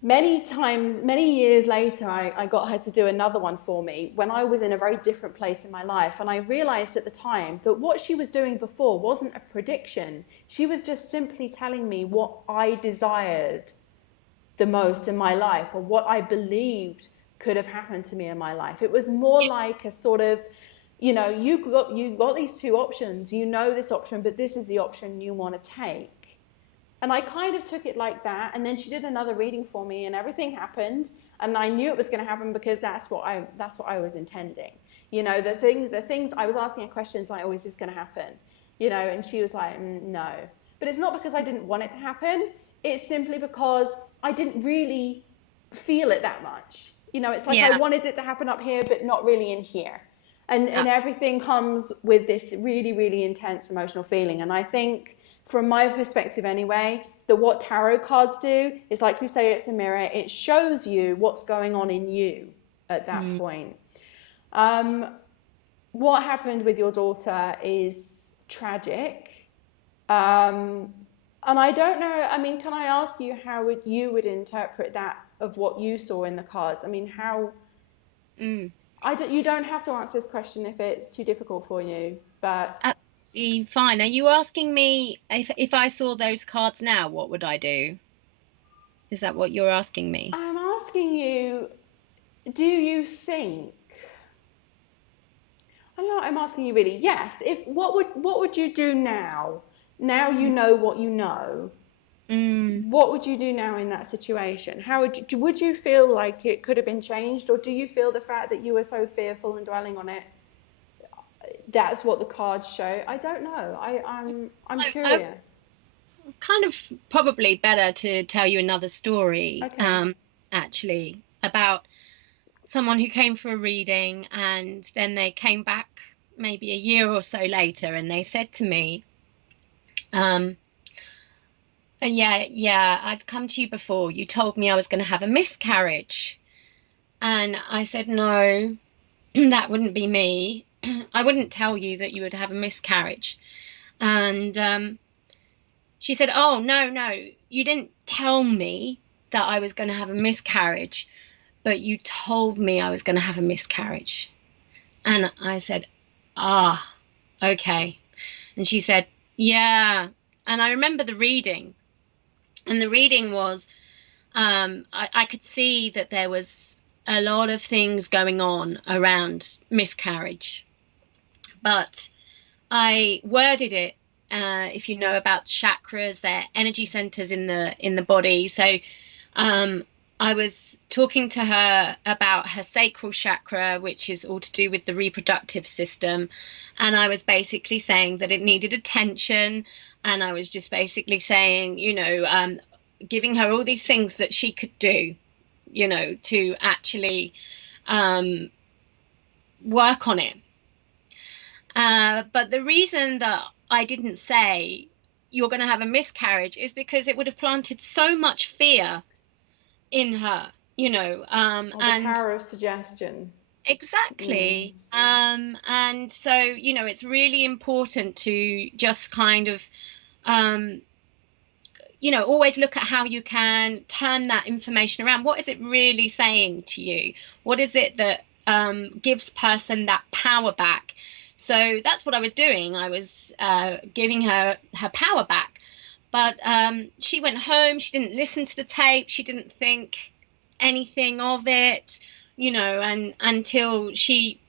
many years later, I got her to do another one for me when I was in a very different place in my life. And I realized at the time that what she was doing before wasn't a prediction. She was just simply telling me what I desired the most in my life, or what I believed could have happened to me in my life. It was more like a sort of, you got these 2 options, this option, but this is the option you want to take. And I kind of took it like that. And then she did another reading for me, and everything happened, and I knew it was going to happen because that's what I was intending. The things I was asking her questions like, oh, is this going to happen? And she was like, no. But it's not because I didn't want it to happen. It's simply because I didn't really feel it that much. It's like I wanted it to happen up here, but not really in here. And everything comes with this really, really intense emotional feeling. And I think, from my perspective anyway, that what tarot cards do is, like you say, it's a mirror. It shows you what's going on in you at that point. What happened with your daughter is tragic. And I don't know, can I ask you how you would interpret that of what you saw in the cards? How... you don't have to answer this question if it's too difficult for you, but... Absolutely fine. Are you asking me if I saw those cards now, what would I do? Is that what you're asking me? I'm asking you, do you think, I don't know, I'm asking you really, yes, if what would you do now? Now you know what you know. What would you do now in that situation? How would you feel like it could have been changed, or do you feel the fact that you were so fearful and dwelling on it, that's what the cards show? I don't know. I'm curious. Kind of probably better to tell you another story, Okay. actually, about someone who came for a reading and then they came back maybe a year or so later and they said to me, yeah, I've come to you before. You told me I was going to have a miscarriage. And I said, no, that wouldn't be me. I wouldn't tell you that you would have a miscarriage. And she said, oh, no, you didn't tell me that I was going to have a miscarriage, but you told me I was going to have a miscarriage. And I said, ah, okay. And she said, yeah. And I remember the reading. And the reading was, I could see that there was a lot of things going on around miscarriage. But I worded it, if you know about chakras, they're energy centers in the body. So I was talking to her about her sacral chakra, which is all to do with the reproductive system. And I was basically saying that it needed attention. And I was just basically saying, giving her all these things that she could do, to actually work on it. But the reason that I didn't say you're going to have a miscarriage is because it would have planted so much fear in her, Or the power of suggestion. Exactly. And so, it's really important to just kind of, always look at how you can turn that information around. What is it really saying to you? What is it that gives person that power back? So that's what I was doing. I was giving her power back. But she went home. She didn't listen to the tape. She didn't think anything of it, and until she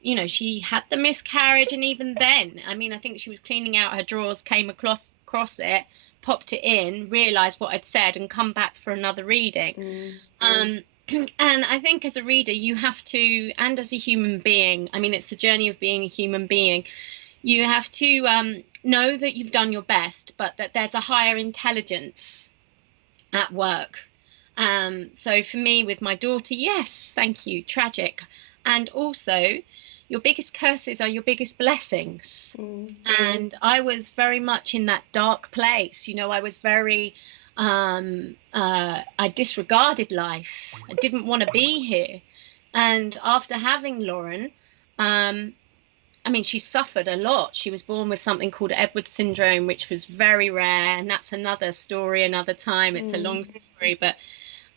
had the miscarriage. And even then, I mean, I think she was cleaning out her drawers, came across it, popped it in, realized what I'd said, and come back for another reading. And I think as a reader, you have to, and as a human being, I mean, it's the journey of being a human being, you have to know that you've done your best, but that there's a higher intelligence at work. So for me, with my daughter, yes, thank you, tragic. And also, your biggest curses are your biggest blessings. And I was very much in that dark place. I was very, I disregarded life. I didn't want to be here. And after having Lauren, I mean, she suffered a lot. She was born with something called Edwards syndrome, which was very rare. And that's another story, another time. It's a long story, but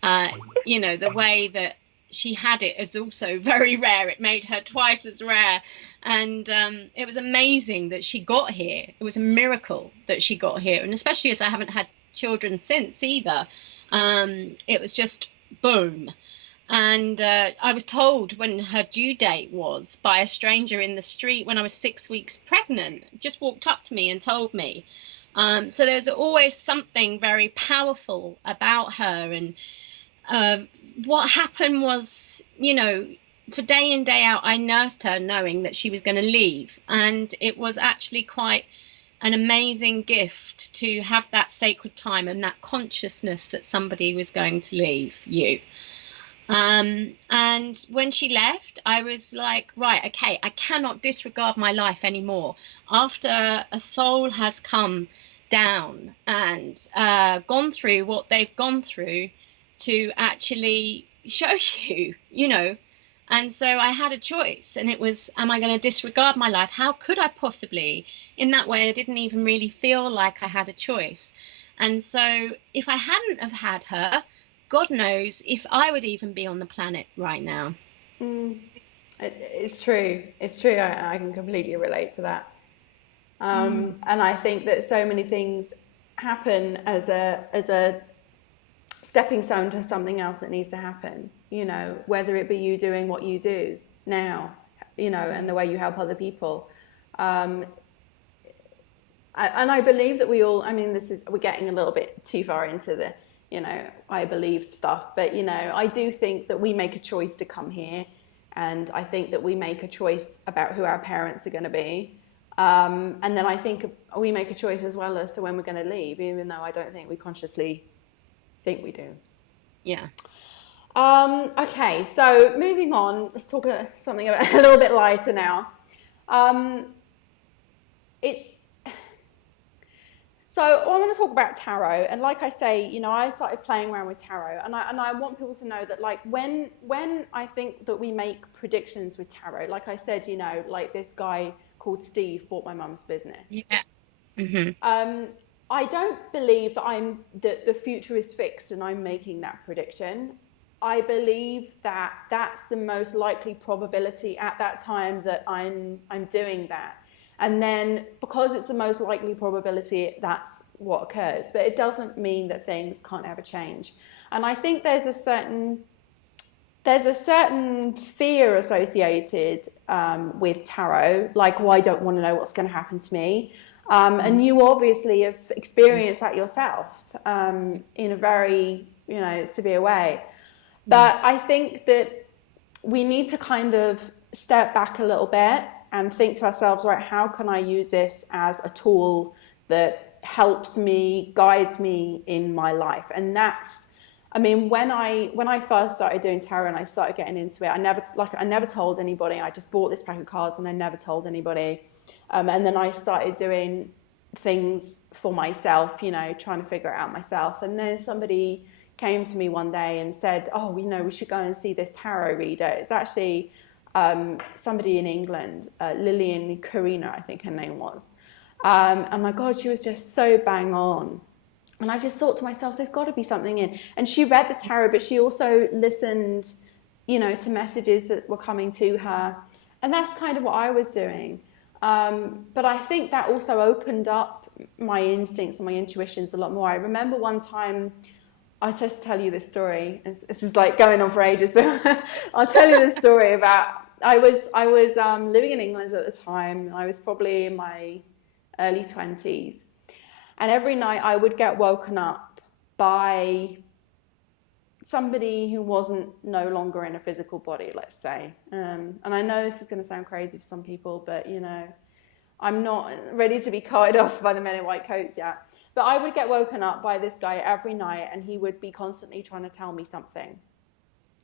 the way that she had it is also very rare. It made her twice as rare. And it was amazing that she got here. It was a miracle that she got here. And especially as I haven't had children since either, it was just boom. And I was told when her due date was by a stranger in the street when I was 6 weeks pregnant. Just walked up to me and told me. So there's always something very powerful about her. And what happened was, for day in, day out, I nursed her knowing that she was going to leave. And it was actually quite an amazing gift to have that sacred time and that consciousness that somebody was going to leave you. And when she left, I was like, right, okay, I cannot disregard my life anymore. After a soul has come down and gone through what they've gone through, to actually show you, And so I had a choice, and it was, am I going to disregard my life? How could I possibly? In that way, I didn't even really feel like I had a choice. And so if I hadn't have had her, God knows if I would even be on the planet right now. It's true. It's true. I can completely relate to that. And I think that so many things happen as a stepping stone to something else that needs to happen, whether it be you doing what you do now, and the way you help other people. And I believe that we all, we're getting a little bit too far into the, I believe stuff, but, I do think that we make a choice to come here. And I think that we make a choice about who our parents are going to be. And then I think we make a choice as well as to when we're going to leave, even though I don't think we consciously think we do. Yeah. Okay, so moving on, let's talk something a little bit lighter now. So I want to talk about tarot, and like I say, I started playing around with tarot, and I want people to know that, like, when I think that we make predictions with tarot, like I said, like this guy called Steve bought my mum's business. Yeah. Mm-hmm. I don't believe that the future is fixed and I'm making that prediction. I believe that that's the most likely probability at that time that I'm doing that. And then because it's the most likely probability, that's what occurs. But it doesn't mean that things can't ever change. And I think there's a certain fear associated with tarot, like, I don't want to know what's going to happen to me. And you obviously have experienced that yourself in a very, severe way. But I think that we need to kind of step back a little bit and think to ourselves, right, how can I use this as a tool that helps me, guides me in my life? And that's, when I first started doing tarot and I started getting into it, I never told anybody. I just bought this pack of cards and I never told anybody. And then I started doing things for myself, trying to figure it out myself. And then somebody came to me one day and said, oh, we should go and see this tarot reader. It's actually somebody in England, Lillian Karina, I think her name was. And my God, she was just so bang on. And I just thought to myself, there's got to be something in. And she read the tarot, but she also listened, to messages that were coming to her. And that's kind of what I was doing. But I think that also opened up my instincts and my intuitions a lot more. I remember one time, I'll just tell you this story. This is like going on for ages, but I'll tell you this story about, I was living in England at the time. I was probably in my early 20s. And every night I would get woken up by somebody who wasn't no longer in a physical body, let's say. And I know this is going to sound crazy to some people, but, I'm not ready to be carted off by the men in white coats yet. But I would get woken up by this guy every night, and he would be constantly trying to tell me something.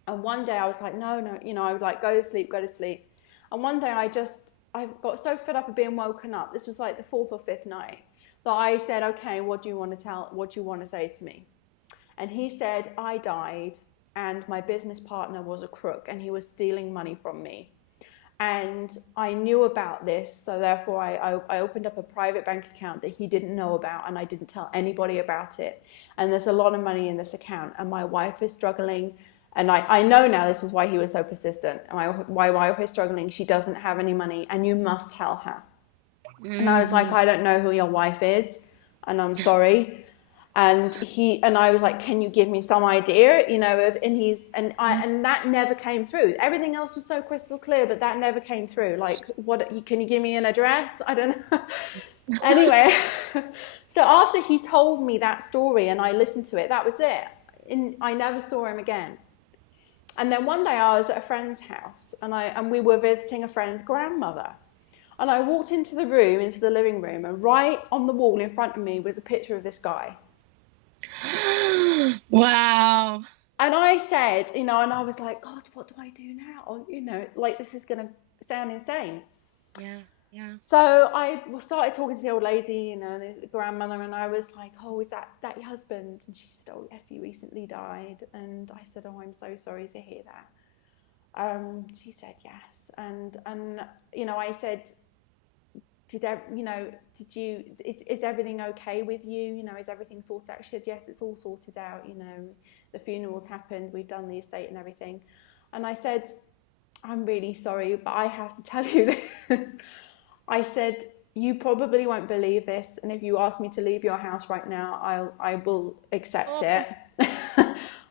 And one day I was like, no, I would like, go to sleep. And one day I got so fed up of being woken up. This was like the 4th or 5th night that I said, okay, what do you want to say to me? And he said, I died and my business partner was a crook and he was stealing money from me. And I knew about this, so therefore I opened up a private bank account that he didn't know about, and I didn't tell anybody about it. And there's a lot of money in this account, and my wife is struggling. And I know now this is why he was so persistent. Why my wife is struggling, she doesn't have any money, and you must tell her. And I was like, I don't know who your wife is, and I'm sorry. And I was like, can you give me some idea, and that never came through. Everything else was so crystal clear, but that never came through. Like, can you give me an address? I don't know. Anyway, so after he told me that story and I listened to it, that was it. I never saw him again. And then one day I was at a friend's house and we were visiting a friend's grandmother. And I walked into the living room, and right on the wall in front of me was a picture of this guy. Wow. And I said, and I was like, God, what do I do now? Like, this is going to sound insane. Yeah. So I started talking to the old lady, the grandmother, and I was like, oh, is that your husband? And she said, oh, yes, he recently died. And I said, oh, I'm so sorry to hear that. She said, yes. And I said, is everything okay with you? Is everything sorted out? She said, yes, it's all sorted out. The funeral's happened. We've done the estate and everything. And I said, I'm really sorry, but I have to tell you this. I said, you probably won't believe this. And if you ask me to leave your house right now, I will accept it.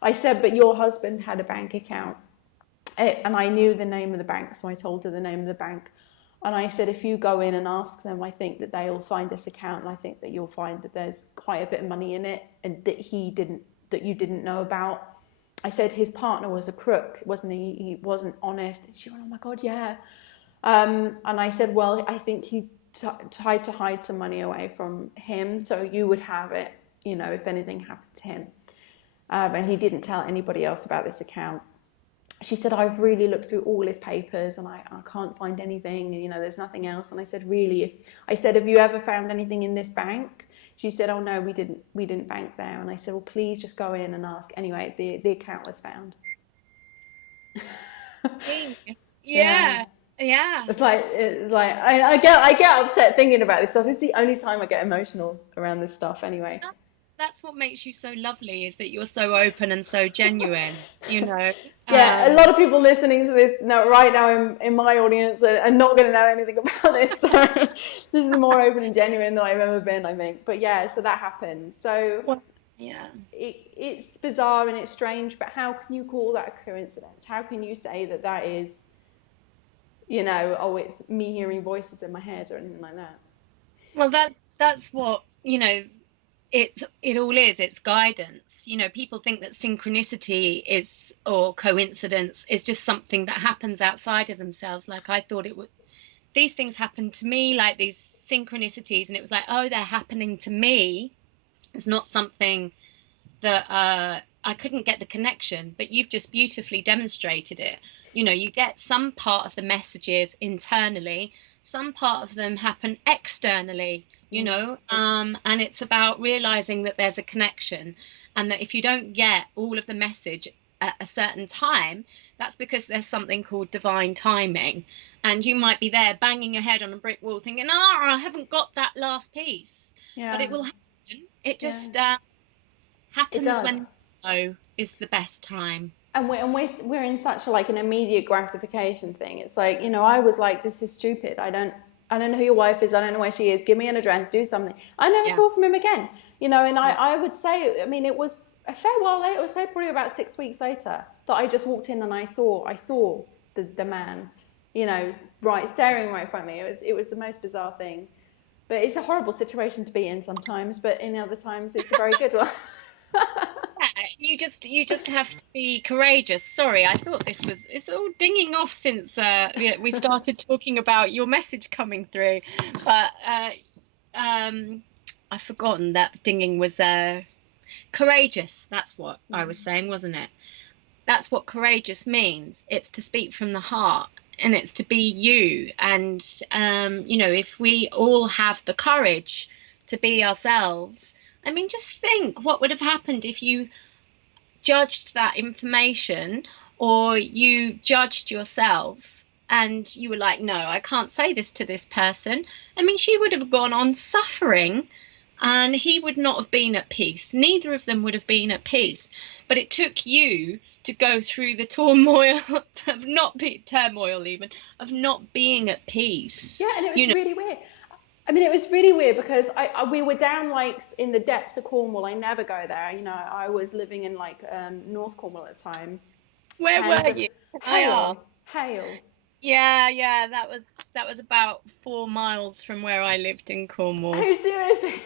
I said, but your husband had a bank account. And I knew the name of the bank, so I told her the name of the bank. And I said, if you go in and ask them, I think that they'll find this account, and I think that you'll find that there's quite a bit of money in it, and that you didn't know about. I said his partner was a crook, wasn't he? He wasn't honest. And she went, oh my God, yeah. And I said, well, I think he tried to hide some money away from him, so you would have it, you know, if anything happened to him. And he didn't tell anybody else about this account. She said, I've really looked through all his papers and I can't find anything, you know, there's nothing else. And I said, really? Have you ever found anything in this bank? She said, oh no, we didn't bank there. And I said, well, please just go in and ask. Anyway, the account was found. Yeah. It's like I get upset thinking about this stuff. It's the only time I get emotional around this stuff anyway. That's what makes you so lovely, is that you're so open and so genuine, you know. Yeah, a lot of people listening to this right now in my audience are not going to know anything about this. So this is more open and genuine than I've ever been, I think. But yeah, so that happened. So yeah, it's bizarre and it's strange, but how can you call that a coincidence? How can you say that that is, you know, oh, it's me hearing voices in my head or anything like that? Well, that's what, you know, it all is. It's guidance. You know, people think that synchronicity is, or coincidence is, just something that happens outside of themselves. Like, I thought it would, these things happen to me, like these synchronicities, and it was like, oh, they're happening to me. It's not something that I couldn't get the connection, but you've just beautifully demonstrated it. You know, you get some part of the messages internally, some part of them happen externally, you know, and it's about realizing that there's a connection, and that if you don't get all of the message at a certain time, that's because there's something called divine timing, and you might be there banging your head on a brick wall thinking, oh, I haven't got that last piece. But it will happen. It just happens when is the best time. And we're in such an immediate gratification thing. It's like, you know, I was like, this is stupid. I don't know who your wife is. I don't know where she is. Give me an address. Do something. I never saw from him again. You know, and I would say, I mean, it was a fair while later. It was probably about 6 weeks later that I just walked in and I saw the man, you know, staring right in front of me. It was the most bizarre thing. But it's a horrible situation to be in sometimes. But in other times, it's a very good one. You just have to be courageous. Sorry, I thought it's all dinging off since we started talking about your message coming through, but I've forgotten that dinging was courageous. That's what I was saying, wasn't it? That's what courageous means. It's to speak from the heart, and it's to be you. And you know, if we all have the courage to be ourselves, I mean, just think what would have happened if you judged that information, or you judged yourself and you were like, no, I can't say this to this person. I mean, she would have gone on suffering and he would not have been at peace. Neither of them would have been at peace. But it took you to go through the turmoil of not being at peace. Yeah, and it was really weird. I mean, it was really weird because we were down in the depths of Cornwall. I never go there. You know, I was living in North Cornwall at the time. Where were you? Hale. Yeah. That was about 4 miles from where I lived in Cornwall. Oh, seriously?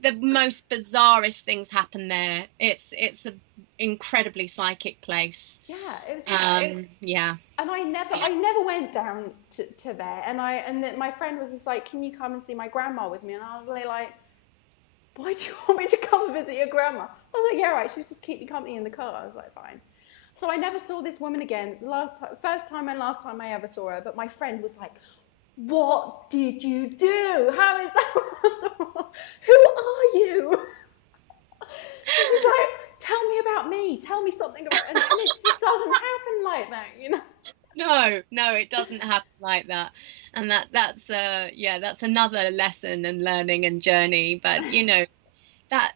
The most bizarrest things happen there. It's an incredibly psychic place. Yeah, it was. Yeah. And I never went down to there. And my friend was just like, "Can you come and see my grandma with me?" And I was really like, "Why do you want me to come and visit your grandma?" I was like, "Yeah, right. She'll just keep me company in the car." I was like, "Fine." So I never saw this woman again. It was the first time and last time I ever saw her. But my friend was like, "What did you do? How is that possible? Who are you?" She's like, "Tell me about me. Tell me something about," and it just doesn't happen like that, you know. No, it doesn't happen like that, and that's another lesson and learning and journey. But you know, that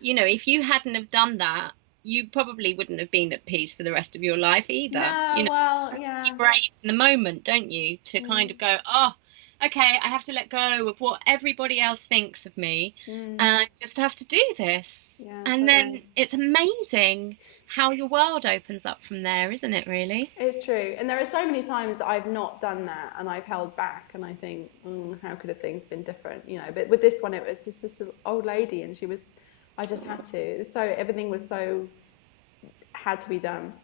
you know, if you hadn't have done that, you probably wouldn't have been at peace for the rest of your life either. No, you know, well, yeah. you're brave in the moment, don't you? To kind of go, oh, okay, I have to let go of what everybody else thinks of me, and I just have to do this. Yeah, And totally. then it's amazing how your world opens up from there, isn't it, really? It's true. And there are so many times that I've not done that and I've held back and I think, how could have things been different? You know, but with this one, it was just this old lady and I just had to. It was everything was so, had to be done.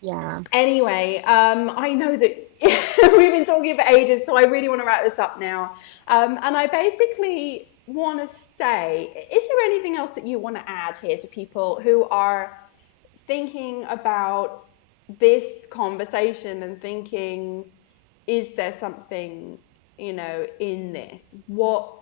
Yeah. Anyway, I know that we've been talking for ages, so I really want to wrap this up now. And I basically want to say, is there anything else that you want to add here to people who are thinking about this conversation and thinking, is there something, in this? What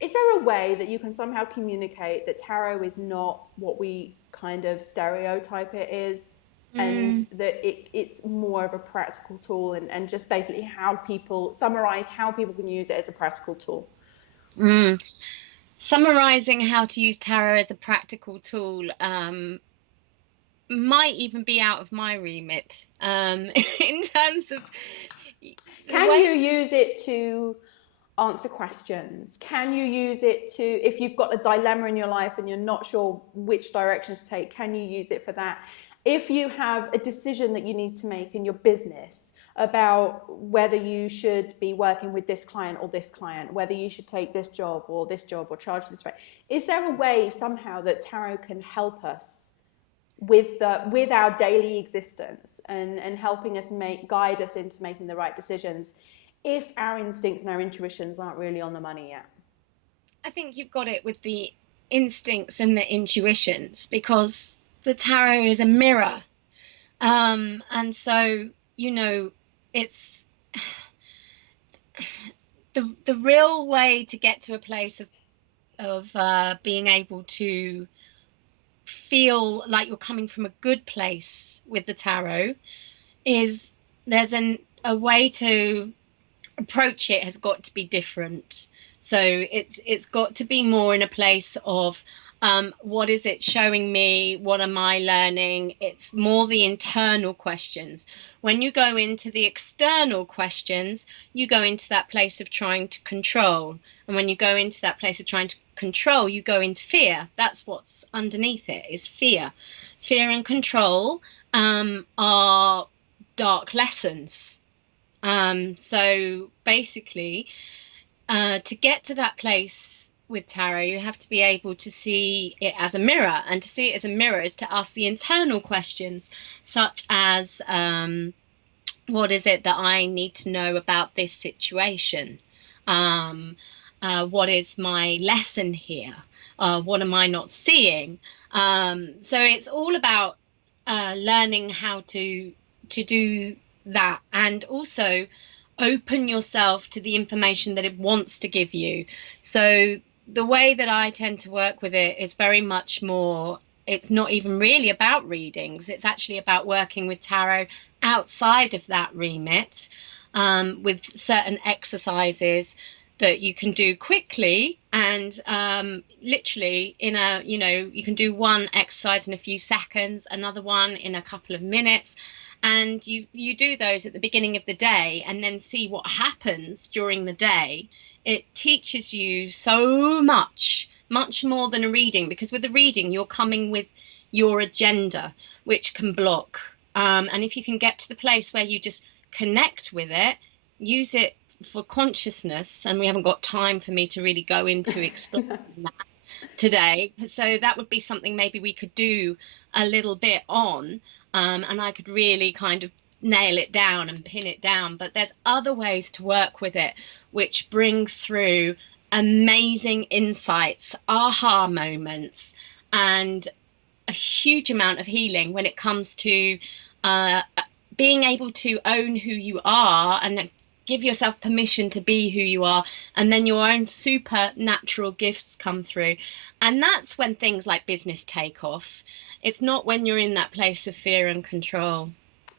is there a way that you can somehow communicate that tarot is not what we kind of stereotype it is, and that it's more of a practical tool, and just basically summarize how people can use it as a practical tool? Summarizing how to use tarot as a practical tool might even be out of my remit in terms of Can you ways. use it to answer questions? Can you use it to, if you've got a dilemma in your life and you're not sure which direction to take, can you use it for that? If you have a decision that you need to make in your business about whether you should be working with this client or this client, whether you should take this job or charge this rate, is there a way somehow that tarot can help us with our daily existence, and helping us guide us into making the right decisions if our instincts and our intuitions aren't really on the money yet? I think you've got it with the instincts and the intuitions, because the tarot is a mirror. And so, it's the real way to get to a place of being able to feel like you're coming from a good place with the tarot is there's a way to approach it has got to be different. So it's got to be more in a place of what is it showing me? What am I learning? It's more the internal questions. When you go into the external questions, you go into that place of trying to control. And when you go into that place of trying to control, you go into fear. That's what's underneath it, is fear. Fear and control are dark lessons. So basically, to get to that place with tarot, you have to be able to see it as a mirror, and to see it as a mirror is to ask the internal questions, such as what is it that I need to know about this situation? What is my lesson here? What am I not seeing? So it's all about learning how to do that, and also open yourself to the information that it wants to give you. So the way that I tend to work with it is very much more, it's not even really about readings, it's actually about working with tarot outside of that remit, with certain exercises that you can do quickly, and literally you can do one exercise in a few seconds, another one in a couple of minutes, and you do those at the beginning of the day and then see what happens during the day. It teaches you so much more than a reading, because with a reading you're coming with your agenda, which can block, and if you can get to the place where you just connect with it, use it for consciousness, and we haven't got time for me to really go into explaining that today, so that would be something maybe we could do a little bit on, and I could really kind of nail it down and pin it down. But there's other ways to work with it which bring through amazing insights, aha moments, and a huge amount of healing when it comes to being able to own who you are and give yourself permission to be who you are, and then your own supernatural gifts come through. And that's when things like business take off. It's not when you're in that place of fear and control.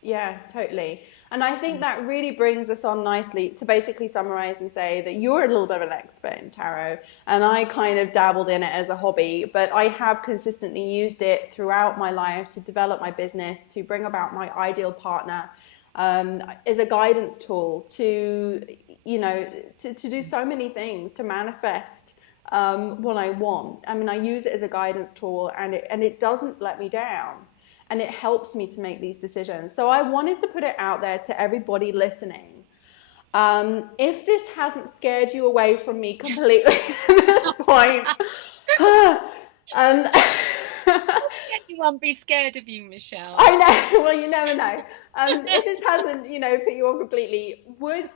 Yeah, totally. And I think that really brings us on nicely to basically summarize and say that you're a little bit of an expert in tarot, and I kind of dabbled in it as a hobby, but I have consistently used it throughout my life to develop my business, to bring about my ideal partner, as a guidance tool, to do so many things, to manifest what I want. I mean, I use it as a guidance tool, and it doesn't let me down, and it helps me to make these decisions. So I wanted to put it out there to everybody listening. If this hasn't scared you away from me completely at this point, Anyone be scared of you, Michelle? I know. Well, you never know. If this hasn't, put you on completely, would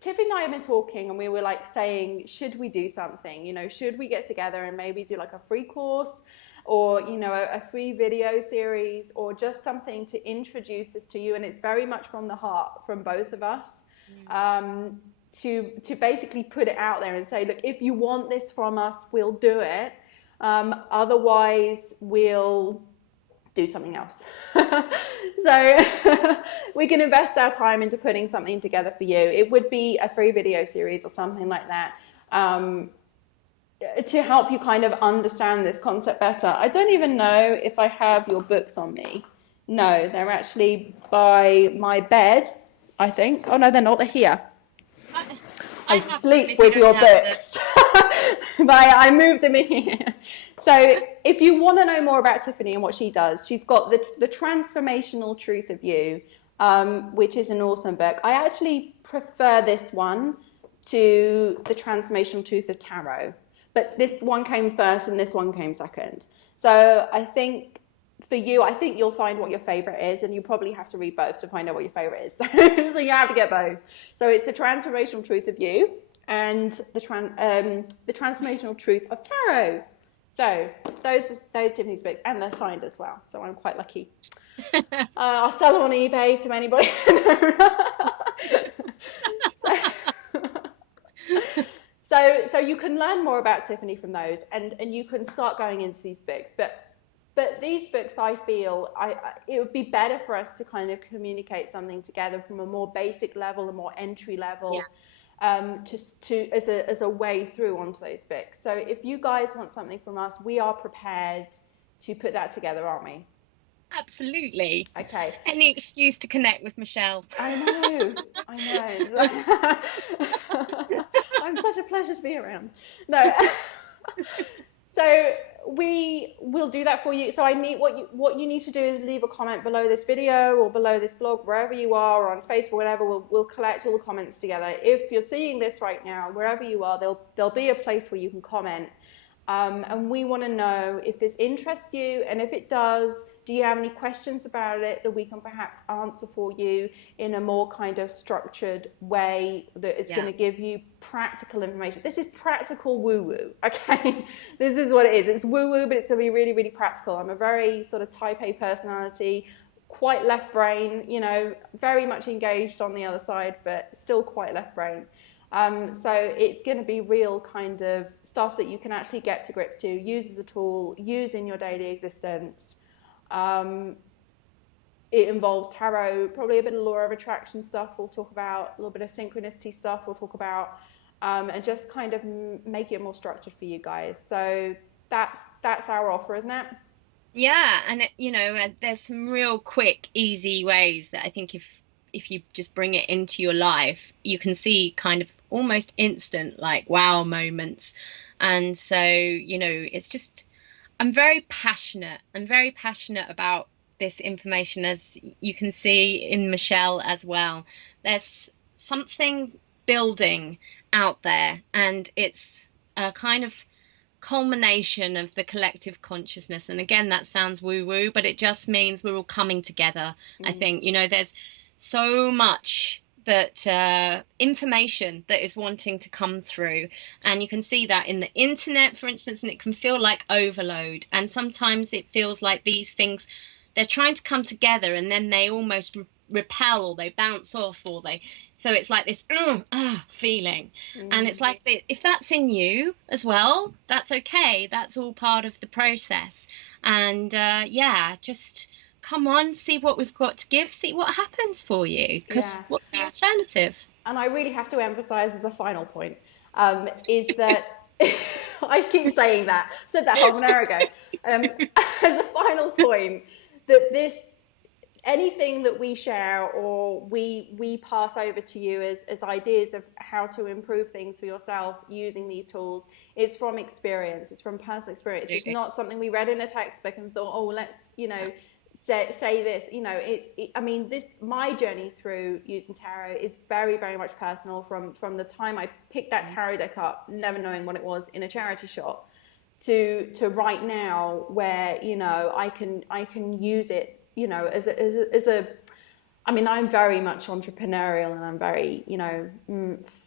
Tiffany and I have been talking, and we were like saying, should we do something? Should we get together and maybe do like a free course, or a free video series, or just something to introduce this to you? And it's very much from the heart, from both of us, to basically put it out there and say, look, if you want this from us, we'll do it. Otherwise, we'll do something else. So we can invest our time into putting something together for you. It would be a free video series or something like that, to help you kind of understand this concept better. I don't even know if I have your books on me. No, they're actually by my bed, I think. Oh no, they're not. They're here. I sleep with your books. But I moved them in here. So if you want to know more about Tiffany and what she does, she's got the Transformational Truth of You, which is an awesome book. I actually prefer this one to the Transformational Truth of Tarot, but this one came first and this one came second. So I think for you, I think you'll find what your favorite is, and you probably have to read both to find out what your favorite is. So you have to get both. So it's the Transformational Truth of You and the Transformational Truth of Tarot. So those Tiffany's books, and they're signed as well. So I'm quite lucky. I'll sell them on eBay to anybody. So you can learn more about Tiffany from those, and you can start going into these books. But these books, I feel, it would be better for us to kind of communicate something together from a more basic level, a more entry level. Yeah. As a way through onto those books. So if you guys want something from us, we are prepared to put that together, aren't we? Absolutely. Okay. Any excuse to connect with Michelle. I know. I'm such a pleasure to be around. No. So we will do that for you. So what you need to do is leave a comment below this video or below this blog, wherever you are, or on Facebook, whatever. We'll collect all the comments together. If you're seeing this right now, wherever you are, there'll be a place where you can comment. And we want to know if this interests you, and if it does, do you have any questions about it that we can perhaps answer for you in a more kind of structured way that is going to give you practical information. This is practical woo-woo, okay? This is what it is. It's woo-woo, but it's going to be really, really practical. I'm a very sort of type A personality, quite left brain, very much engaged on the other side, but still quite left brain. So it's going to be real kind of stuff that you can actually get to grips to, use as a tool, use in your daily existence. It involves tarot, probably a bit of law of attraction stuff we'll talk about, a little bit of synchronicity stuff we'll talk about, and just kind of make it more structured for you guys. So that's our offer, isn't it? Yeah, and there's some real quick, easy ways that I think if you just bring it into your life, you can see kind of almost instant like wow moments. And so it's just, I'm very passionate about this information, as you can see in Michelle as well. There's something building out there, and it's a kind of culmination of the collective consciousness. And again, that sounds woo-woo, but it just means we're all coming together. I think there's so much that information that is wanting to come through, and you can see that in the internet, for instance, and it can feel like overload, and sometimes it feels like these things, they're trying to come together and then they almost repel, or they bounce off, or so it's like this feeling. And it's like, if that's in you as well, that's okay, that's all part of the process. And just come on, see what we've got to give, see what happens for you, because what's the alternative? And I really have to emphasize as a final point is that I keep saying that, said that half an hour ago, as a final point, that this anything that we share or we pass over to you as ideas of how to improve things for yourself using these tools, it's from experience, it's from personal experience. It's not something we read in a textbook and thought, oh, let's, you know, say this, you know, I mean, my journey through using tarot is very, very much personal from the time I picked that tarot deck up, never knowing what it was, in a charity shop, to right now, where, you know, I can use it, you know, as a I mean, I'm very much entrepreneurial, and I'm very, you know,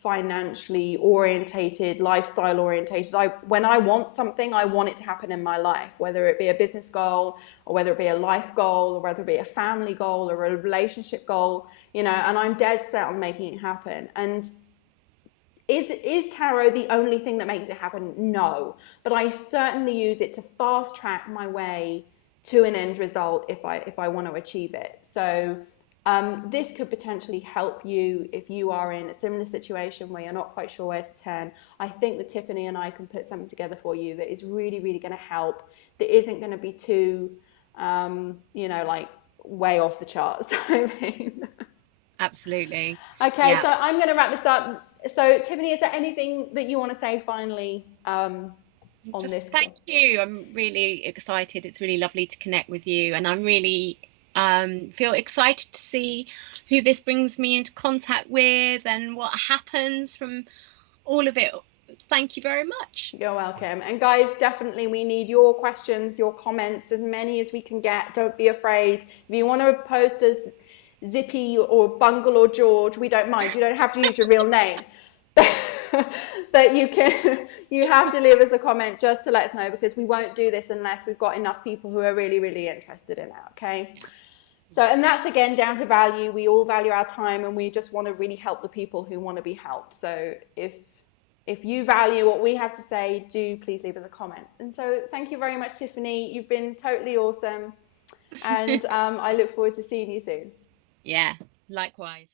financially orientated, lifestyle orientated. When I want something, I want it to happen in my life, whether it be a business goal, or whether it be a life goal, or whether it be a family goal or a relationship goal, you know, and I'm dead set on making it happen. And is tarot the only thing that makes it happen? No, but I certainly use it to fast track my way to an end result if I want to achieve it. So this could potentially help you if you are in a similar situation where you're not quite sure where to turn. I think that Tiffany and I can put something together for you that is really, really going to help, that isn't going to be too, you know, like way off the charts. I mean. Absolutely. Okay, yeah. so I'm going to wrap this up. So Tiffany, is there anything that you want to say finally on this? Thank you. I'm really excited. It's really lovely to connect with you, and I'm really feel excited to see who this brings me into contact with and what happens from all of it. Thank you very much. You're welcome. And guys, definitely we need your questions, your comments, as many as we can get. Don't be afraid. If you want to post us Zippy or Bungle or George, we don't mind. You don't have to use your real name. But you have to leave us a comment just to let us know, because we won't do this unless we've got enough people who are really, really interested in it, okay? So, and that's again down to value. We all value our time, and we just want to really help the people who want to be helped. So if you value what we have to say, do please leave us a comment. And so thank you very much, Tiffany. You've been totally awesome. And I look forward to seeing you soon. Yeah, likewise.